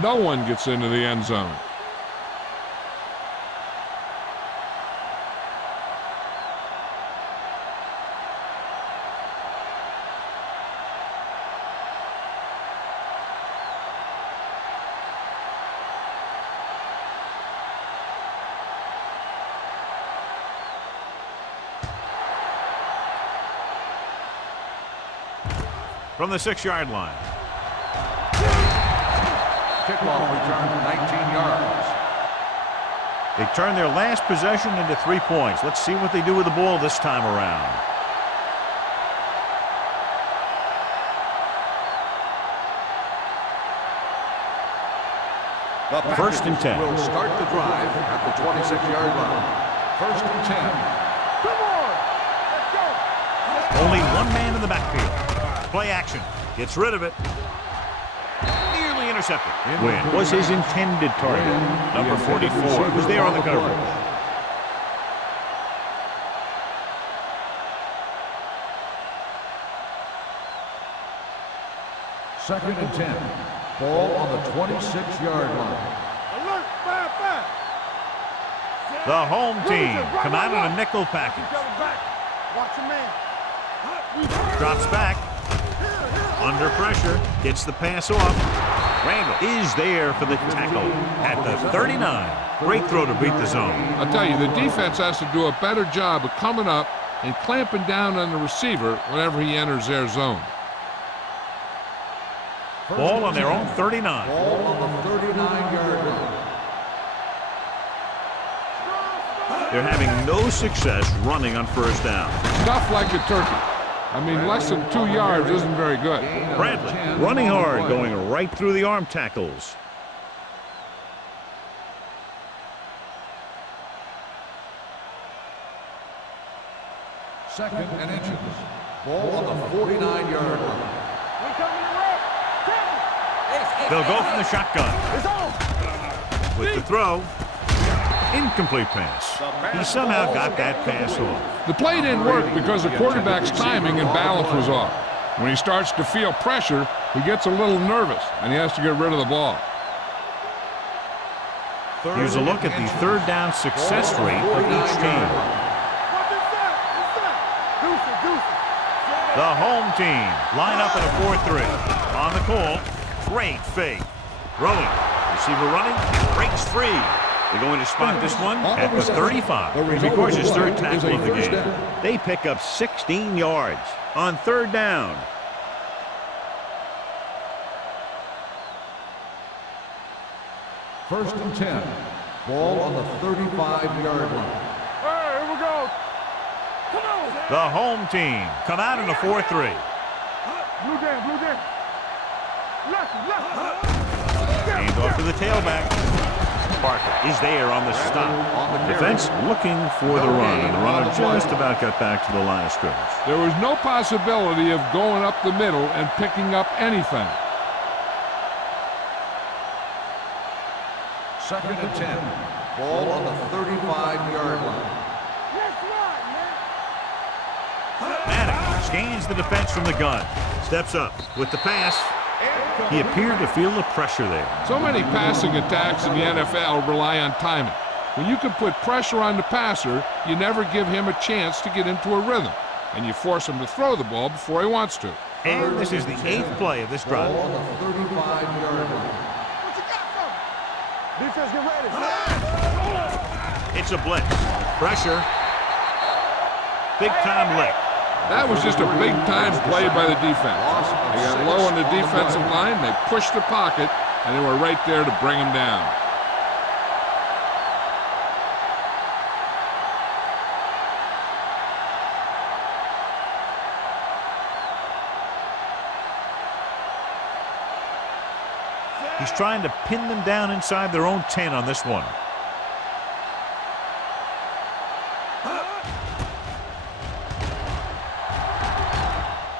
no one gets into the end zone. From the 6-yard line. Kickoff return 19 yards. They turn their last possession into 3 points. Let's see what they do with the ball this time around. First and 10. Will start the drive at the 26-yard line. First and 10. Come on. Only one man in the backfield. Play action. Gets rid of it. Nearly intercepted. Wynn was his intended target. Number 44 was there on the coverage. Second and 10. Ball on the 26-yard line. Alert, 5-5. The home team come out in a nickel package. Watch your man. Drops back. Under pressure. Gets the pass off. Randall is there for the tackle at the 39. Great throw to beat the zone. I'll tell you, the defense has to do a better job of coming up and clamping down on the receiver whenever he enters their zone. Ball on their own 39. Ball on the 39-yard line. They're having no success running on first down. Stuff like a turkey. I mean, less than 2 yards isn't very good. Bradley running hard, going right through the arm tackles. Second and inches. Ball on the 49-yard line. They'll go from the shotgun. With the throw. Incomplete pass. He somehow got that pass off. The play didn't work because the quarterback's timing and balance was off. When he starts to feel pressure, he gets a little nervous, and he has to get rid of the ball. Here's a look at the third down success rate of each team. The home team line up in a 4-3. On the call, great fake. Throwing. Receiver running, breaks free. They're going to spot this one at the 35. Of course, his third tackle of the game. They pick up 16 yards on third down. First and 10. Ball on the 35-yard line. Hey, here we go. Come on. The home team come out in a 4-3. Blue game, blue game. Left. Hand off to the tailback. Parker is there on the stop. Defense looking for the run, and the runner just about got back to the line of scrimmage. There was no possibility of going up the middle and picking up anything. Second and 10. Ball on the 35-yard line. Maddox scans the defense from the gun. Steps up with the pass. He appeared to feel the pressure there. So many passing attacks in the NFL rely on timing. When you can put pressure on the passer, you never give him a chance to get into a rhythm, and you force him to throw the ball before he wants to. And this is the 8th play of this drive. Ball on the 35-yard line. Defense, get ready. It's a blitz. Pressure. Big time lick. That was just a big-time play by the defense. They got low on the defensive line, they pushed the pocket, and they were right there to bring him down. He's trying to pin them down inside their own 10 on this one.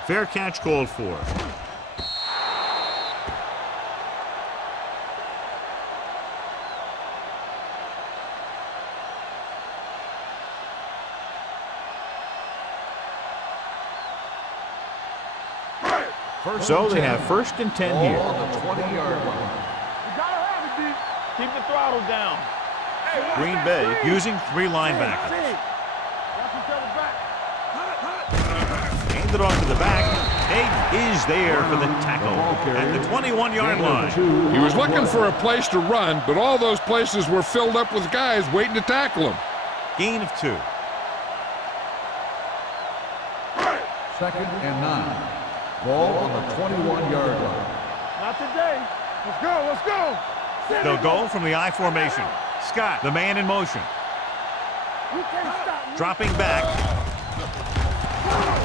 Fair catch called for. So they have first and 10 here. Ball on the 20-yard line. You gotta have it, D. Keep the throttle down. Green Bay using 3 linebackers. Watch each other back. Hand it off to the back. Hayden is there for the tackle at the 21-yard line. He was looking for a place to run, but all those places were filled up with guys waiting to tackle him. Gain of 2. Second and 9. Ball on the 21-yard line. Not today. Let's go, let's go. They'll go from the I formation. Scott, the man in motion. You can't stop me. Dropping back.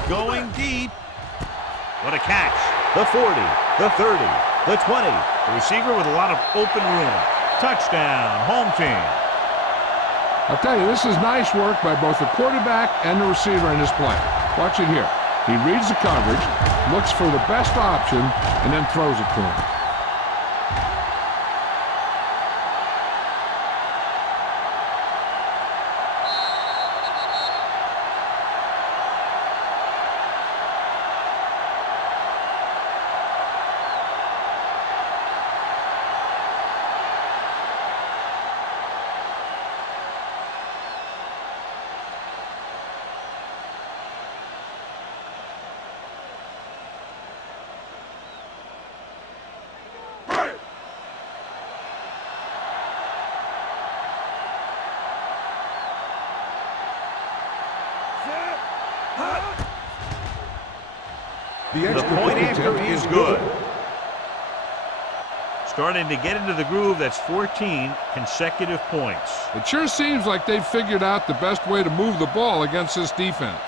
Going deep. What a catch. The 40, the 30, the 20. The receiver with a lot of open room. Touchdown, home team. I'll tell you, this is nice work by both the quarterback and the receiver in this play. Watch it here. He reads the coverage, looks for the best option, and then throws it to him. The point after is good. Starting to get into the groove. That's 14 consecutive points. It sure seems like they've figured out the best way to move the ball against this defense.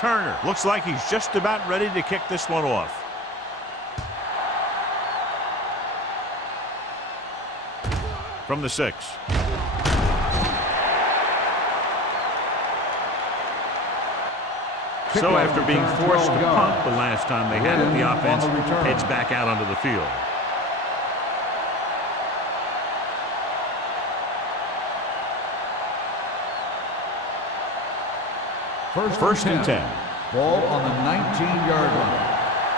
Turner looks like he's just about ready to kick this one off. From the 6. So after being forced to punt the last time they had it, the offense heads back out onto the field. First and 10. Ball on the 19-yard line.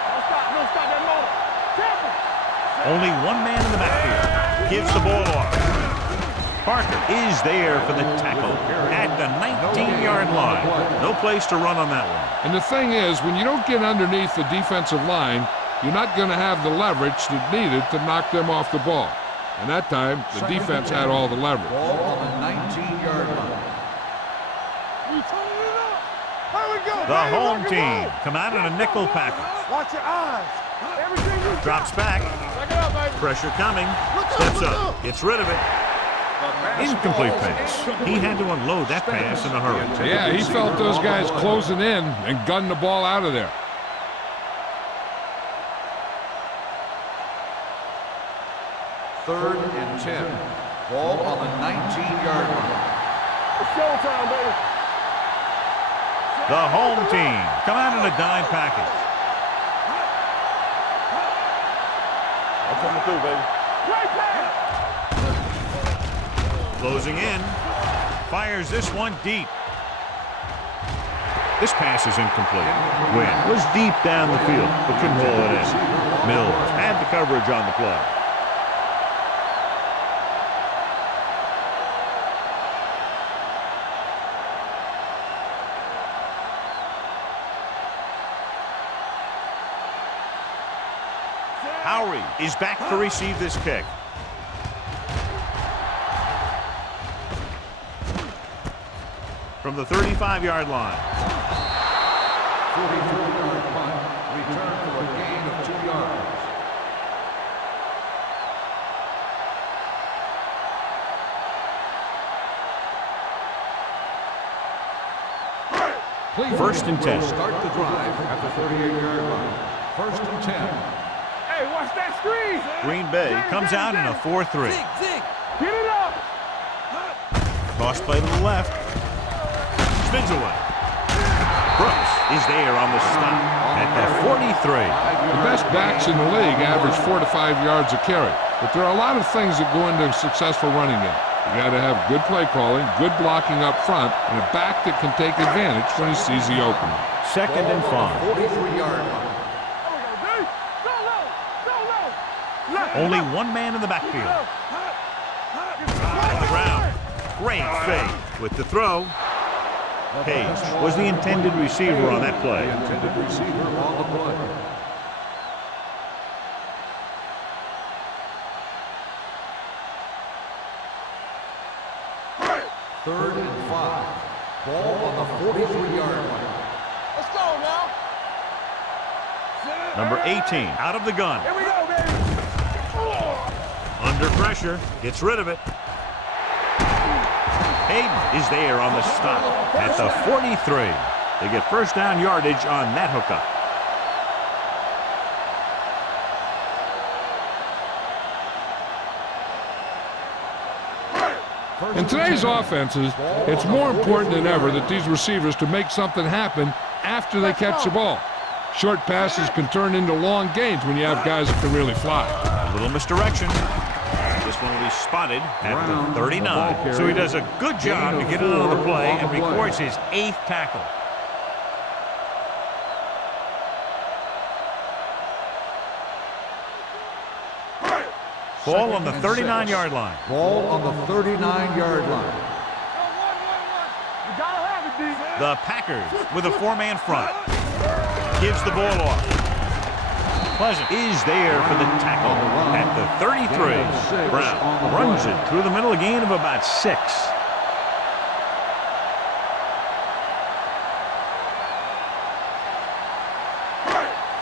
No stop that motor. Careful. Only one man in the backfield. Gives the ball off. Parker is there for the tackle at the 19-yard line. No place to run on that one. And the thing is, when you don't get underneath the defensive line, you're not going to have the leverage that needed to knock them off the ball. And that time, the defense had all the leverage. Ball on the 19-yard line. The home team come out in a nickel package. Watch your eyes. Everything you Drops back. Check it out, baby. Pressure coming. Steps up. Gets rid of it. Incomplete pass. He had to unload that pass in a hurry. Yeah, he felt those guys closing in and gunned the ball out of there. Third and 10. Ball on the 19-yard line. It's showtime, baby. The home team come out in a dime package. I'm coming through, baby. Great pass. Closing in. Fires this one deep. This pass is incomplete. Wynn was deep down the field, but couldn't haul it in. Mills had the coverage on the play. Howry is back to receive this kick. From the 35-yard line. 44-yard punt. Return for a gain of 2 yards. First and 10. Start the drive at the 38-yard line. First and 10. Hey, watch that screen. Green Bay comes out in a 4-3. Get it up. Toss play to the left. Spins away. Brooks is there on the stop at the 43. The best backs in the league average 4 to 5 yards a carry. But there are a lot of things that go into a successful running game. You got to have good play calling, good blocking up front, and a back that can take advantage when he sees the opening. Second and 5. 43-yard line. Only one man in the backfield. On the ground. Great fake with the throw. Page was the intended receiver on that play. The intended receiver on the play. Third and 5. Ball on the 43-yard line. Let's go now. Number 18 out of the gun. Here we go, baby. Under pressure. Gets rid of it. Hayden is there on the stop at the 43. They get first down yardage on that hookup. In today's offenses, it's more important than ever that these receivers to make something happen after they catch the ball. Short passes can turn into long gains when you have guys that can really fly. A little misdirection. This one will be spotted at the 39. So he does a good job to get it on the play and records his 8th tackle. Ball on the 39-yard line. Ball on the 39-yard line. You gotta have it, D. The Packers with a 4-man front. Gives the ball off. Pleasant is there for the tackle at the 33. Brown runs it through the middle, a gain of about 6.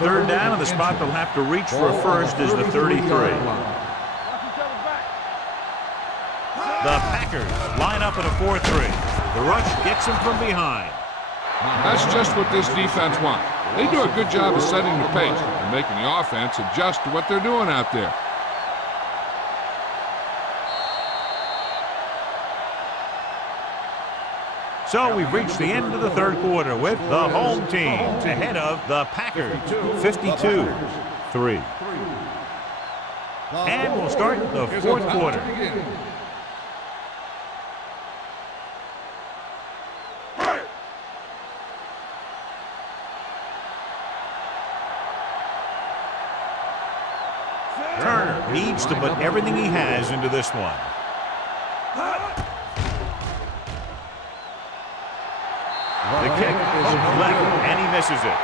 Third down, and the spot they'll have to reach for a first is the 33. The Packers line up in a 4-3. The rush gets them from behind. That's just what this defense wants. They do a good job of setting the pace and making the offense adjust to what they're doing out there. So we've reached the end of the third quarter with the home team ahead of the Packers, 52-3. And we'll start the fourth quarter. Turner needs to put everything he has into this one. The kick is left, and he misses it.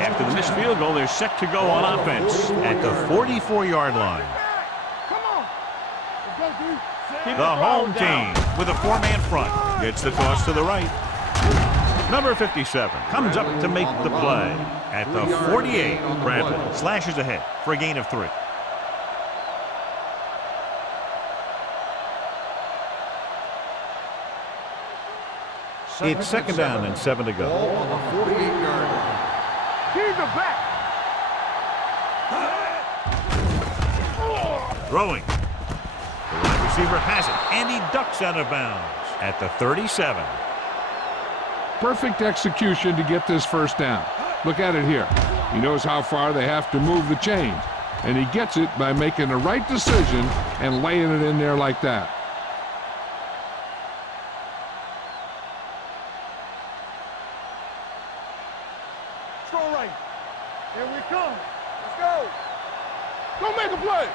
After the missed field goal, they're set to go on offense at the 44-yard line. The home team with a 4-man front gets the toss to the right. Number 57 comes up to make the play at the 48. Bradley slashes ahead for a gain of 3. It's second down and 7 to go. Ball on the 48-yard line. Keep the back. Throwing. The wide receiver has it, and he ducks out of bounds at the 37. Perfect execution to get this first down. Look at it here. He knows how far they have to move the chains, and he gets it by making the right decision and laying it in there like that. Throw right. Here we come. Let's go. Go make a play.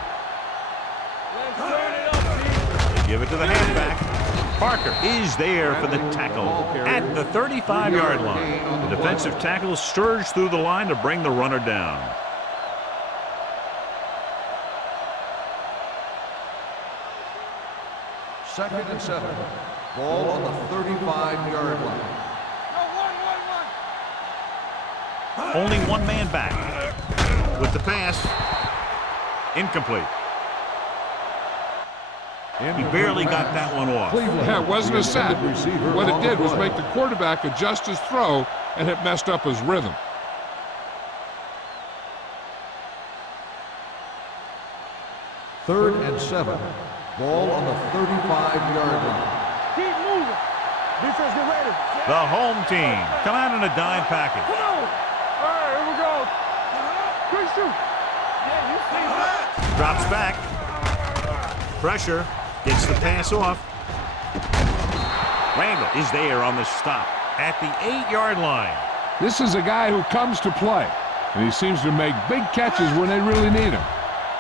Let's turn it up, They give it to the halfback. Parker is there for the tackle at the 35-yard line. The defensive tackle surged through the line to bring the runner down. Second and 7. Ball on the 35-yard line. Only one man back. With the pass, incomplete. He barely got that one off. Yeah, it wasn't a sack. What it did was make the quarterback adjust his throw, and it messed up his rhythm. Third and 7. Ball on the 35-yard line. Keep moving. Defense, get ready. The home team come out in a dime package. Come on. All right, here we go. Quick shoot. Yeah, you see that. Drops back. Pressure. Gets the pass off. Randall is there on the stop at the 8-yard line. This is a guy who comes to play, and he seems to make big catches when they really need him.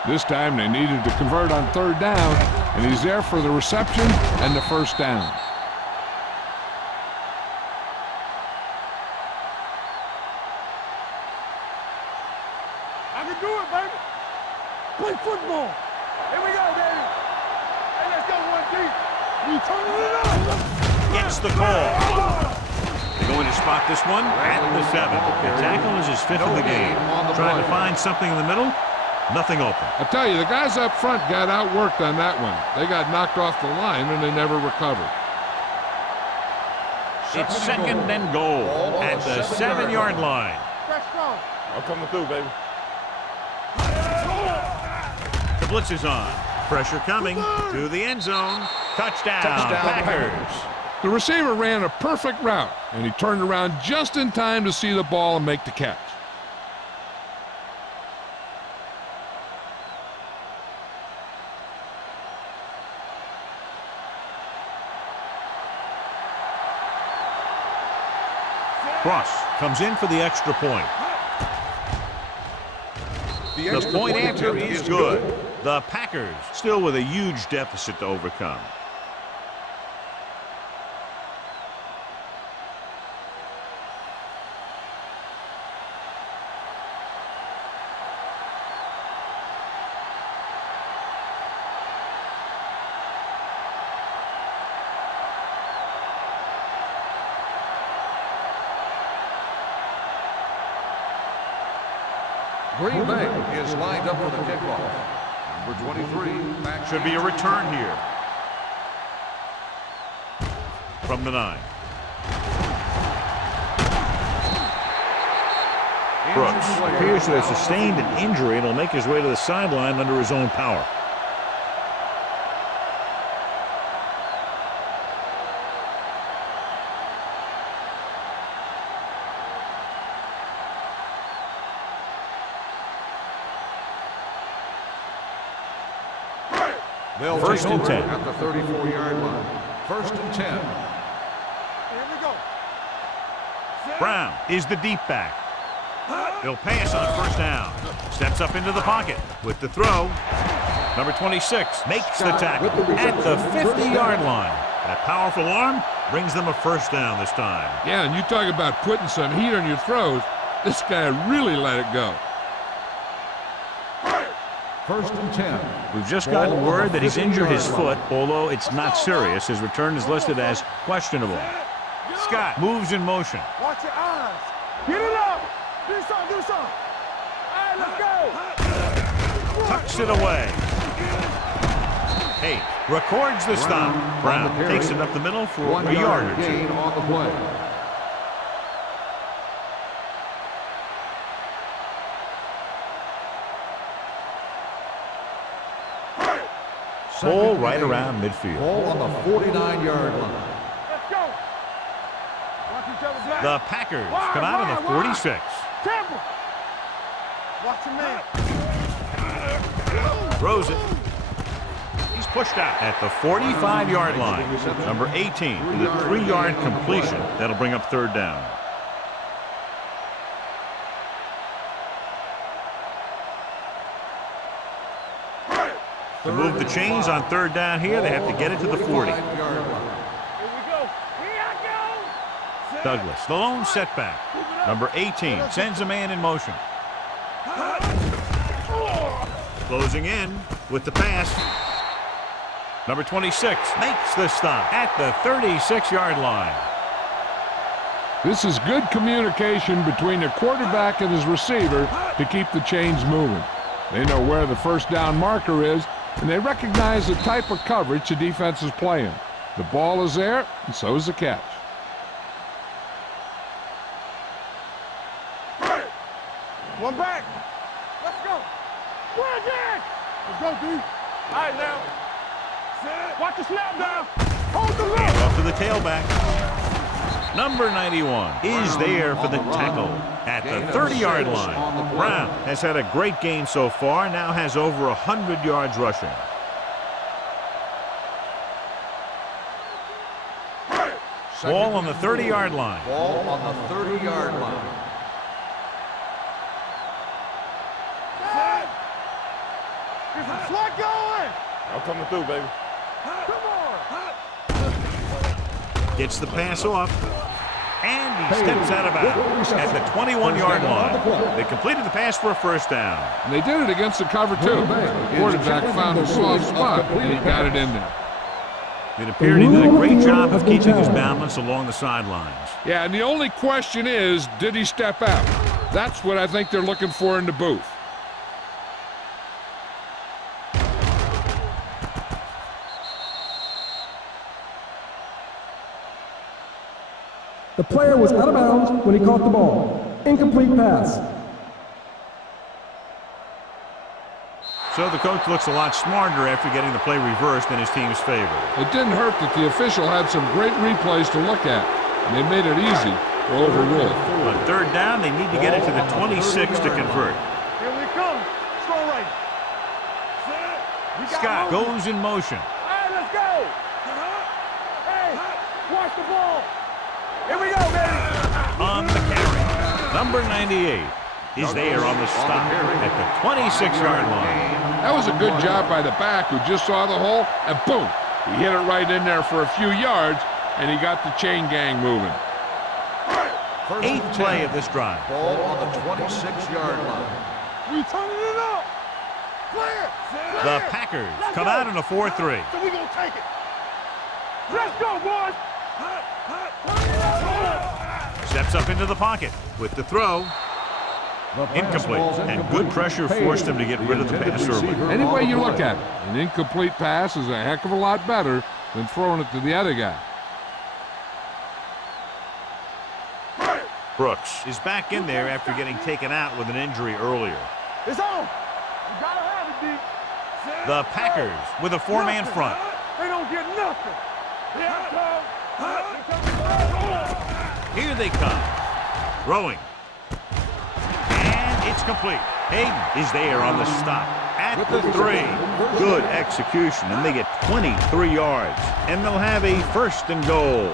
This time they needed to convert on third down, and he's there for the reception and the first down. I can do it, baby. Play football. Here we go, baby. Hey, let's go one deep. You turning it up. Gets the call. The Going to spot this one at the 7. The tackle is his 5th of the game. Trying to find something in the middle. Nothing open. I tell you, the guys up front got outworked on that one. They got knocked off the line and they never recovered. It's second and goal at the 7-yard line. I'm coming through, baby. The blitz is on. Pressure coming to the end zone. Touchdown, Packers. The receiver ran a perfect route, and he turned around just in time to see the ball and make the catch. Cross comes in for the extra point. The point answer is good. The Packers still with a huge deficit to overcome. Green Bay is lined up for the kickoff. Number 23. Should be a return here. From the 9. Brooks appears to have sustained an injury and will make his way to the sideline under his own power. They'll First and 10 at the 34-yard line. First and 10. Here we go. Brown is the deep back. He'll pass on first down. Steps up into the pocket with the throw. Number 26 makes the tackle at the 50-yard line. That powerful arm brings them a first down this time. Yeah, and you talk about putting some heat on your throws. This guy really let it go. First and 10. We've just gotten word that he's injured his foot, although it's not serious. His return is listed as questionable. Scott moves in motion. Watch your eyes. Get it up. Do something, do something. All right, let's go. Tucks it away. Hayes records the stop. Brown takes it up the middle for a yard or two. Gain on the play. Ball right around midfield. Ball on the 49-yard line. Let's go. Watch each other's back. The Packers come out on the 46. Temple. Watch your man. Throws it. He's pushed out at the 45-yard line. Number 18 with a 3-yard completion. That'll bring up third down. To move the chains on third down here, they have to get it to the 40. Here we go. Here I go. Douglas, the lone setback. Number 18 sends a man in motion. Closing in with the pass. Number 26 makes the stop at the 36-yard line. This is good communication between the quarterback and his receiver to keep the chains moving. They know where the first down marker is, and they recognize the type of coverage the defense is playing. The ball is there, and so is the catch. One back. Let's go. Where's it? Let's go, D. All right, now. Watch the snap down. Hold the look. Off to the tailback. Number 91 is there for the tackle at the 30-yard line. Brown has had a great game so far, now has over 100 yards rushing. Ball on the 30-yard line. Ball on the 30-yard line. Get some slack going. I'm coming through, baby. Come on. Gets the pass off. And he steps out of bounds at the 21-yard line. They completed the pass for a first down. And they did it against the cover, too. The quarterback found a soft spot, and he got it in there. It appeared he did a great job of keeping his balance along the sidelines. Yeah, and the only question is, did he step out? That's what I think they're looking for in the booth. The player was out of bounds when he caught the ball. Incomplete pass. So the coach looks a lot smarter after getting the play reversed in his team's favor. It didn't hurt that the official had some great replays to look at, and they made it easy to overrule. On third down, they need to get it to the 26 to convert. Here we come. Strong right. Scott goes in motion. All right, let's go. Hey, watch the ball. Here we go, baby. On the carry, number 98 is there on the stop at the 26-yard line. That was a good job by the back who just saw the hole, and boom, he hit it right in there for a few yards, and he got the chain gang moving. Eighth play of this drive. Ball on the 26-yard line. We turning it up. Clear. The Packers come out in a 4-3. So we gonna take it. Let's go, boys. Steps up into the pocket with the throw. Incomplete, and good pressure forced him to get rid of the pass early. Any way you look at it, an incomplete pass is a heck of a lot better than throwing it to the other guy. Brooks is back in there after getting taken out with an injury earlier. It's on. You gotta have it, D. The Packers with a four-man front. They don't get nothing. Here they come. Throwing. And it's complete. Hayden is there on the stop at the 3. Good execution, and they get 23 yards. And they'll have a 1st and goal.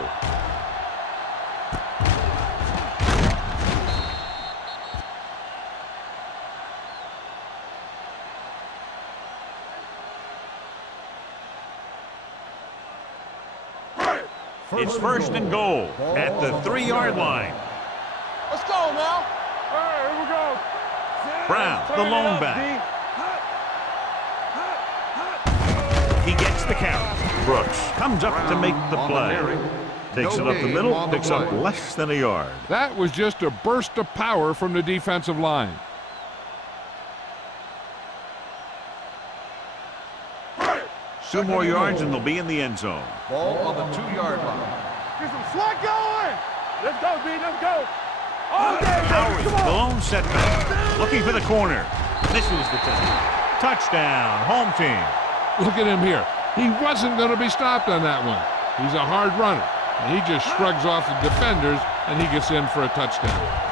It's 1st and goal at the 3-yard line. Let's go now. All right, here we go. Brown, the lone back. He gets the count. Brooks comes up to make the play. Takes it up the middle, picks up less than a yard. That was just a burst of power from the defensive line. Two more yards and they'll be in the end zone. Ball on the 2-yard line. Get some slack going. Let's go, D. Let's go. All day, Howard, baby. the Come on. lone setback. Looking for the corner. Misses the tackle. Touchdown, home team. Look at him here. He wasn't going to be stopped on that one. He's a hard runner. And he just shrugs off the defenders, and he gets in for a touchdown.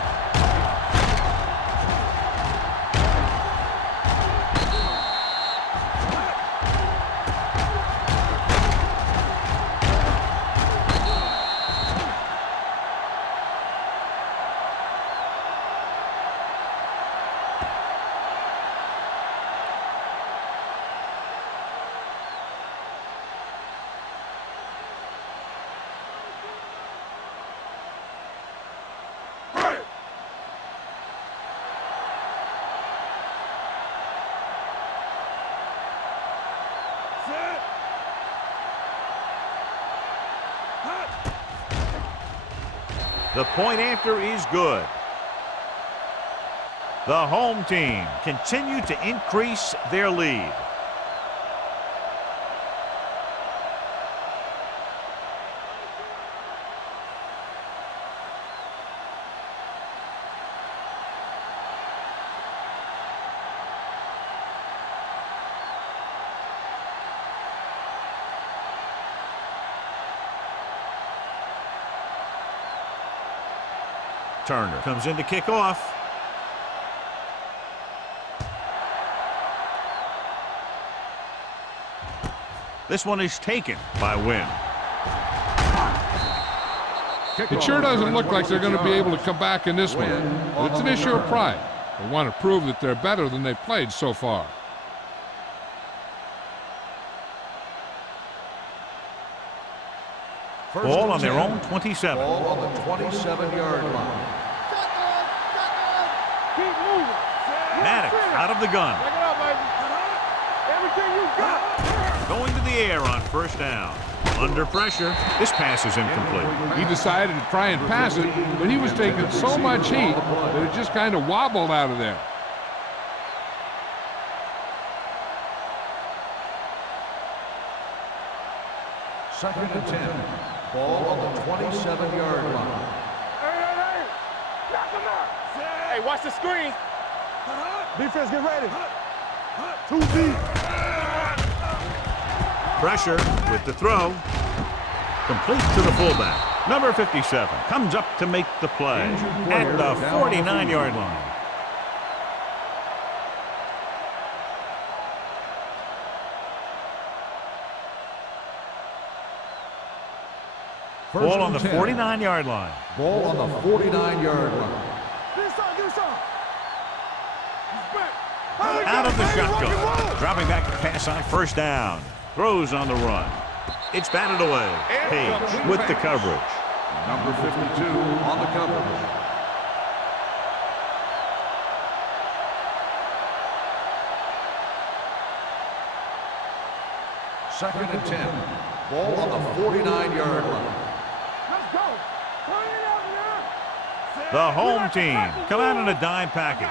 The point after is good. The home team continue to increase their lead. Turner comes in to kick off. This one is taken by Wynn. It sure doesn't look like they're going to be able to come back in this one. But it's an issue of pride. They want to prove that they're better than they've played so far. Ball on their own 27. Ball on the 27-yard line. Keep moving. Maddox out of the gun. Back it up, baby. Everything you got. Going to the air on 1st down. Under pressure, this pass is incomplete. He decided to try and pass it, but he was taking so much heat that it just kind of wobbled out of there. Second and 10. Ball on the 27-yard line. Hey, watch the screen. Defense, get ready. Too deep. Pressure with the throw. Complete to the fullback. Number 57 comes up to make the play at the 49-yard line. Ball on the 49-yard line. Ball on the 49-yard line. Out of the shotgun. Dropping back to pass on first down. Throws on the run. It's batted away. Page with the coverage. Number 52 on the coverage. Second and 10. Ball on the 49-yard line. Let's go. Turn it up now. The home team come out in a dime package.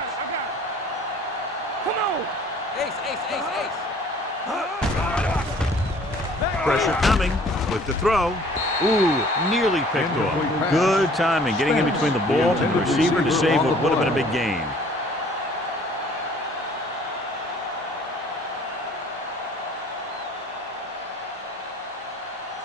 Come on. Pressure coming with the throw. Ooh, nearly picked off. Good timing, getting in between the ball and the receiver to save what would have been a big gain.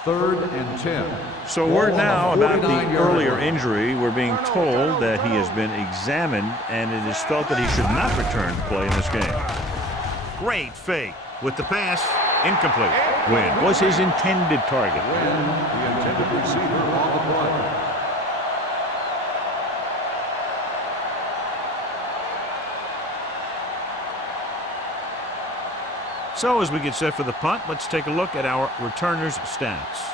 Third and 10. So word now about the earlier injury. We're being told that he has been examined and it is felt that he should not return to play in this game. Great fake with the pass. Incomplete. Win was his intended target. Win, the intended receiver on the play. So as we get set for the punt, let's take a look at our returners' stats.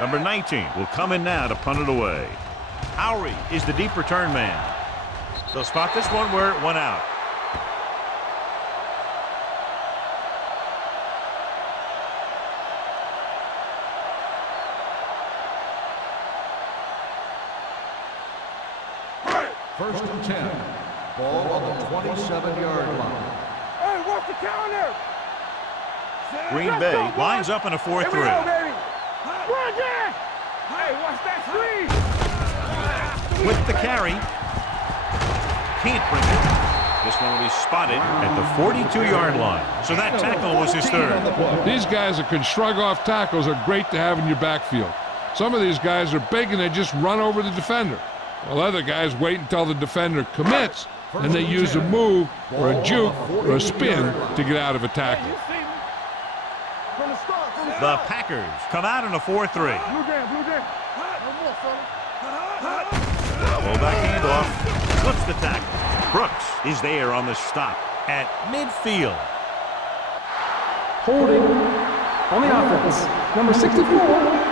Number 19 will come in now to punt it away. Howry is the deep return man. They'll spot this one where it went out. First and 10. Ball on the 27-yard line. Hey, watch the counter. Green Bay lines up in a 4-3. Here we go, baby. Run, Jack. Hey, watch that screen. With the carry. Can't bring it. This one will be spotted at the 42-yard line. So that tackle was his third. These guys that can shrug off tackles are great to have in your backfield. Some of these guys are big and they just run over the defender. While other guys wait until the defender commits, and they use a move or a juke or a spin to get out of a tackle. The Packers come out in a 4-3. Blue jam. No more, fella. Fullback handoff. Flips the tackle. Brooks is there on the stop at midfield. Holding on the offense. Number 64.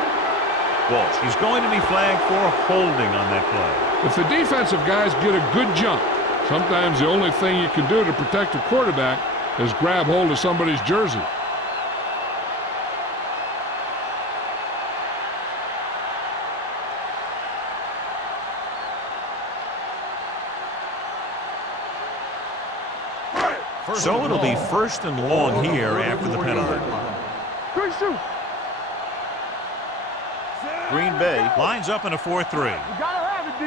Walsh is going to be flagged for holding on that play. If the defensive guys get a good jump, sometimes the only thing you can do to protect a quarterback is grab hold of somebody's jersey. So it'll be first and long here after the penalty. Good shoot. Green Bay lines up in a 4-3. You gotta have it, D.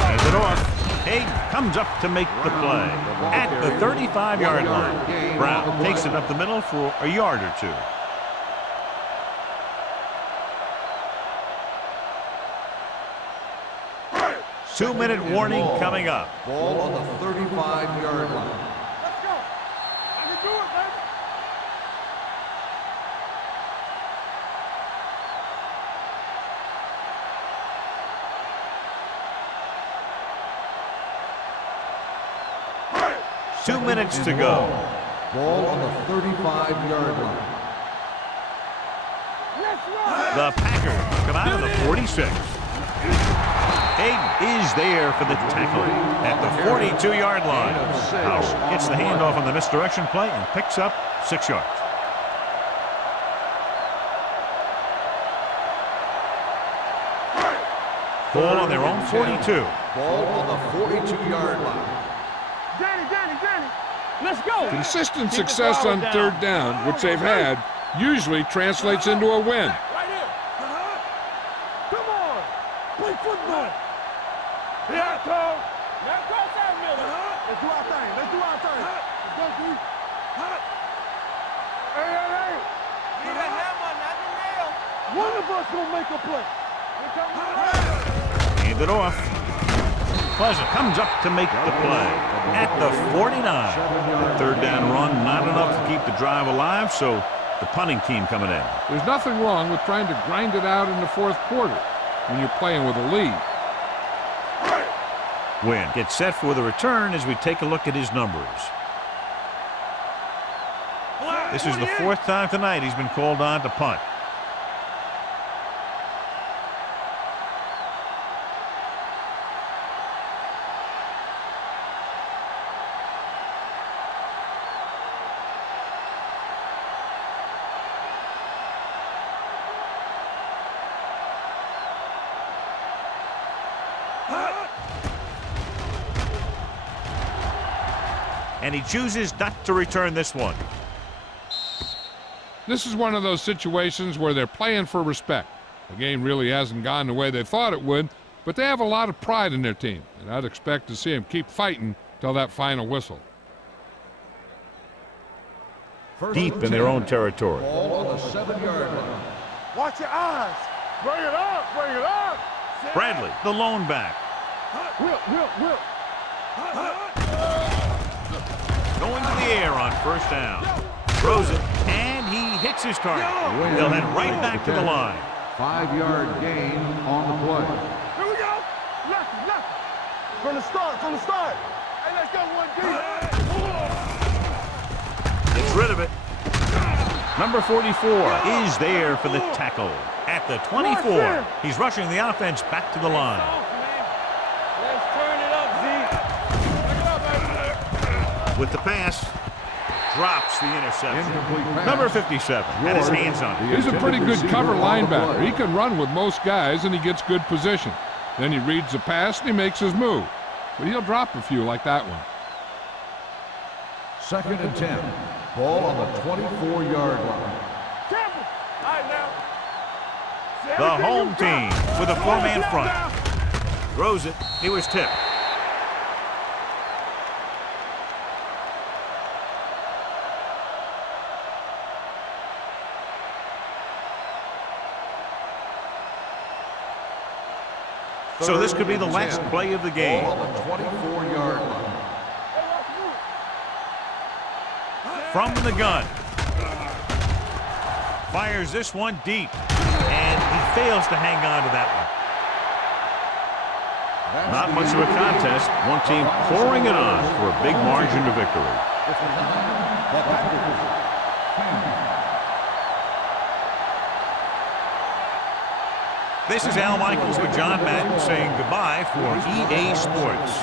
Hands it off. Hayden comes up to make the play at the 35-yard line. Brown takes it up the middle for a yard or two. Two-minute warning coming up. Ball on the 35-yard line. Let's go. I can do it, baby. Two minutes to go. Ball on the 35-yard line. Let's run. The Packers come out of the 46. Hayden is there for the tackle at the 42-yard line. Howard gets the handoff on the misdirection play and picks up 6 yards. Ball on their own 42. Ball on the 42-yard line. Danny, let's go. Consistent success on third down, which they've had, usually translates into a win. Right here. Come on. Play football. Yeah, Cole. Now cross that middle. Let's do our thing. Let's go, D. Hey. Need a hammer, not the nail. One of us gonna make a play. Hand it off. Pleasant comes up to make the play at the 49. The third down run, not enough to keep the drive alive, so the punting team coming in. There's nothing wrong with trying to grind it out in the fourth quarter when you're playing with a lead. Wynn gets set for the return as we take a look at his numbers. This is the 4th time tonight he's been called on to punt. And he chooses not to return this one. This is one of those situations where they're playing for respect. The game really hasn't gone the way they thought it would, but they have a lot of pride in their team, and I'd expect to see them keep fighting till that final whistle. Deep in their own territory. Ball on the 7-yard line. Watch your eyes. Bring it up. Bradley, the lone back. Whip. Going to the air on first down. Throws it, and he hits his target. They'll head right back to the line. 5-yard gain on the play. Here we go. Left. From the start. Hey, let's go 1D. Gets rid of it. Number 44 is there for the tackle at the 24. He's rushing the offense back to the line. Let's turn it up, Z. With the pass, drops the interception. Incomplete pass. Number 57 had his hands on it. He's a pretty good cover linebacker. He can run with most guys, and he gets good position. Then he reads the pass, and he makes his move. But he'll drop a few like that one. 2nd and 10. Ball on the 24-yard line. Campbell. All right, now. The home team with a 4-man front. Throws it. He was tipped. So this could be the last play of the game. Ball on the 24-yard line. From the gun. Fires this one deep. And he fails to hang on to that one. Not much of a contest. One team pouring it on for a big margin of victory. This is Al Michaels with John Madden saying goodbye for EA Sports.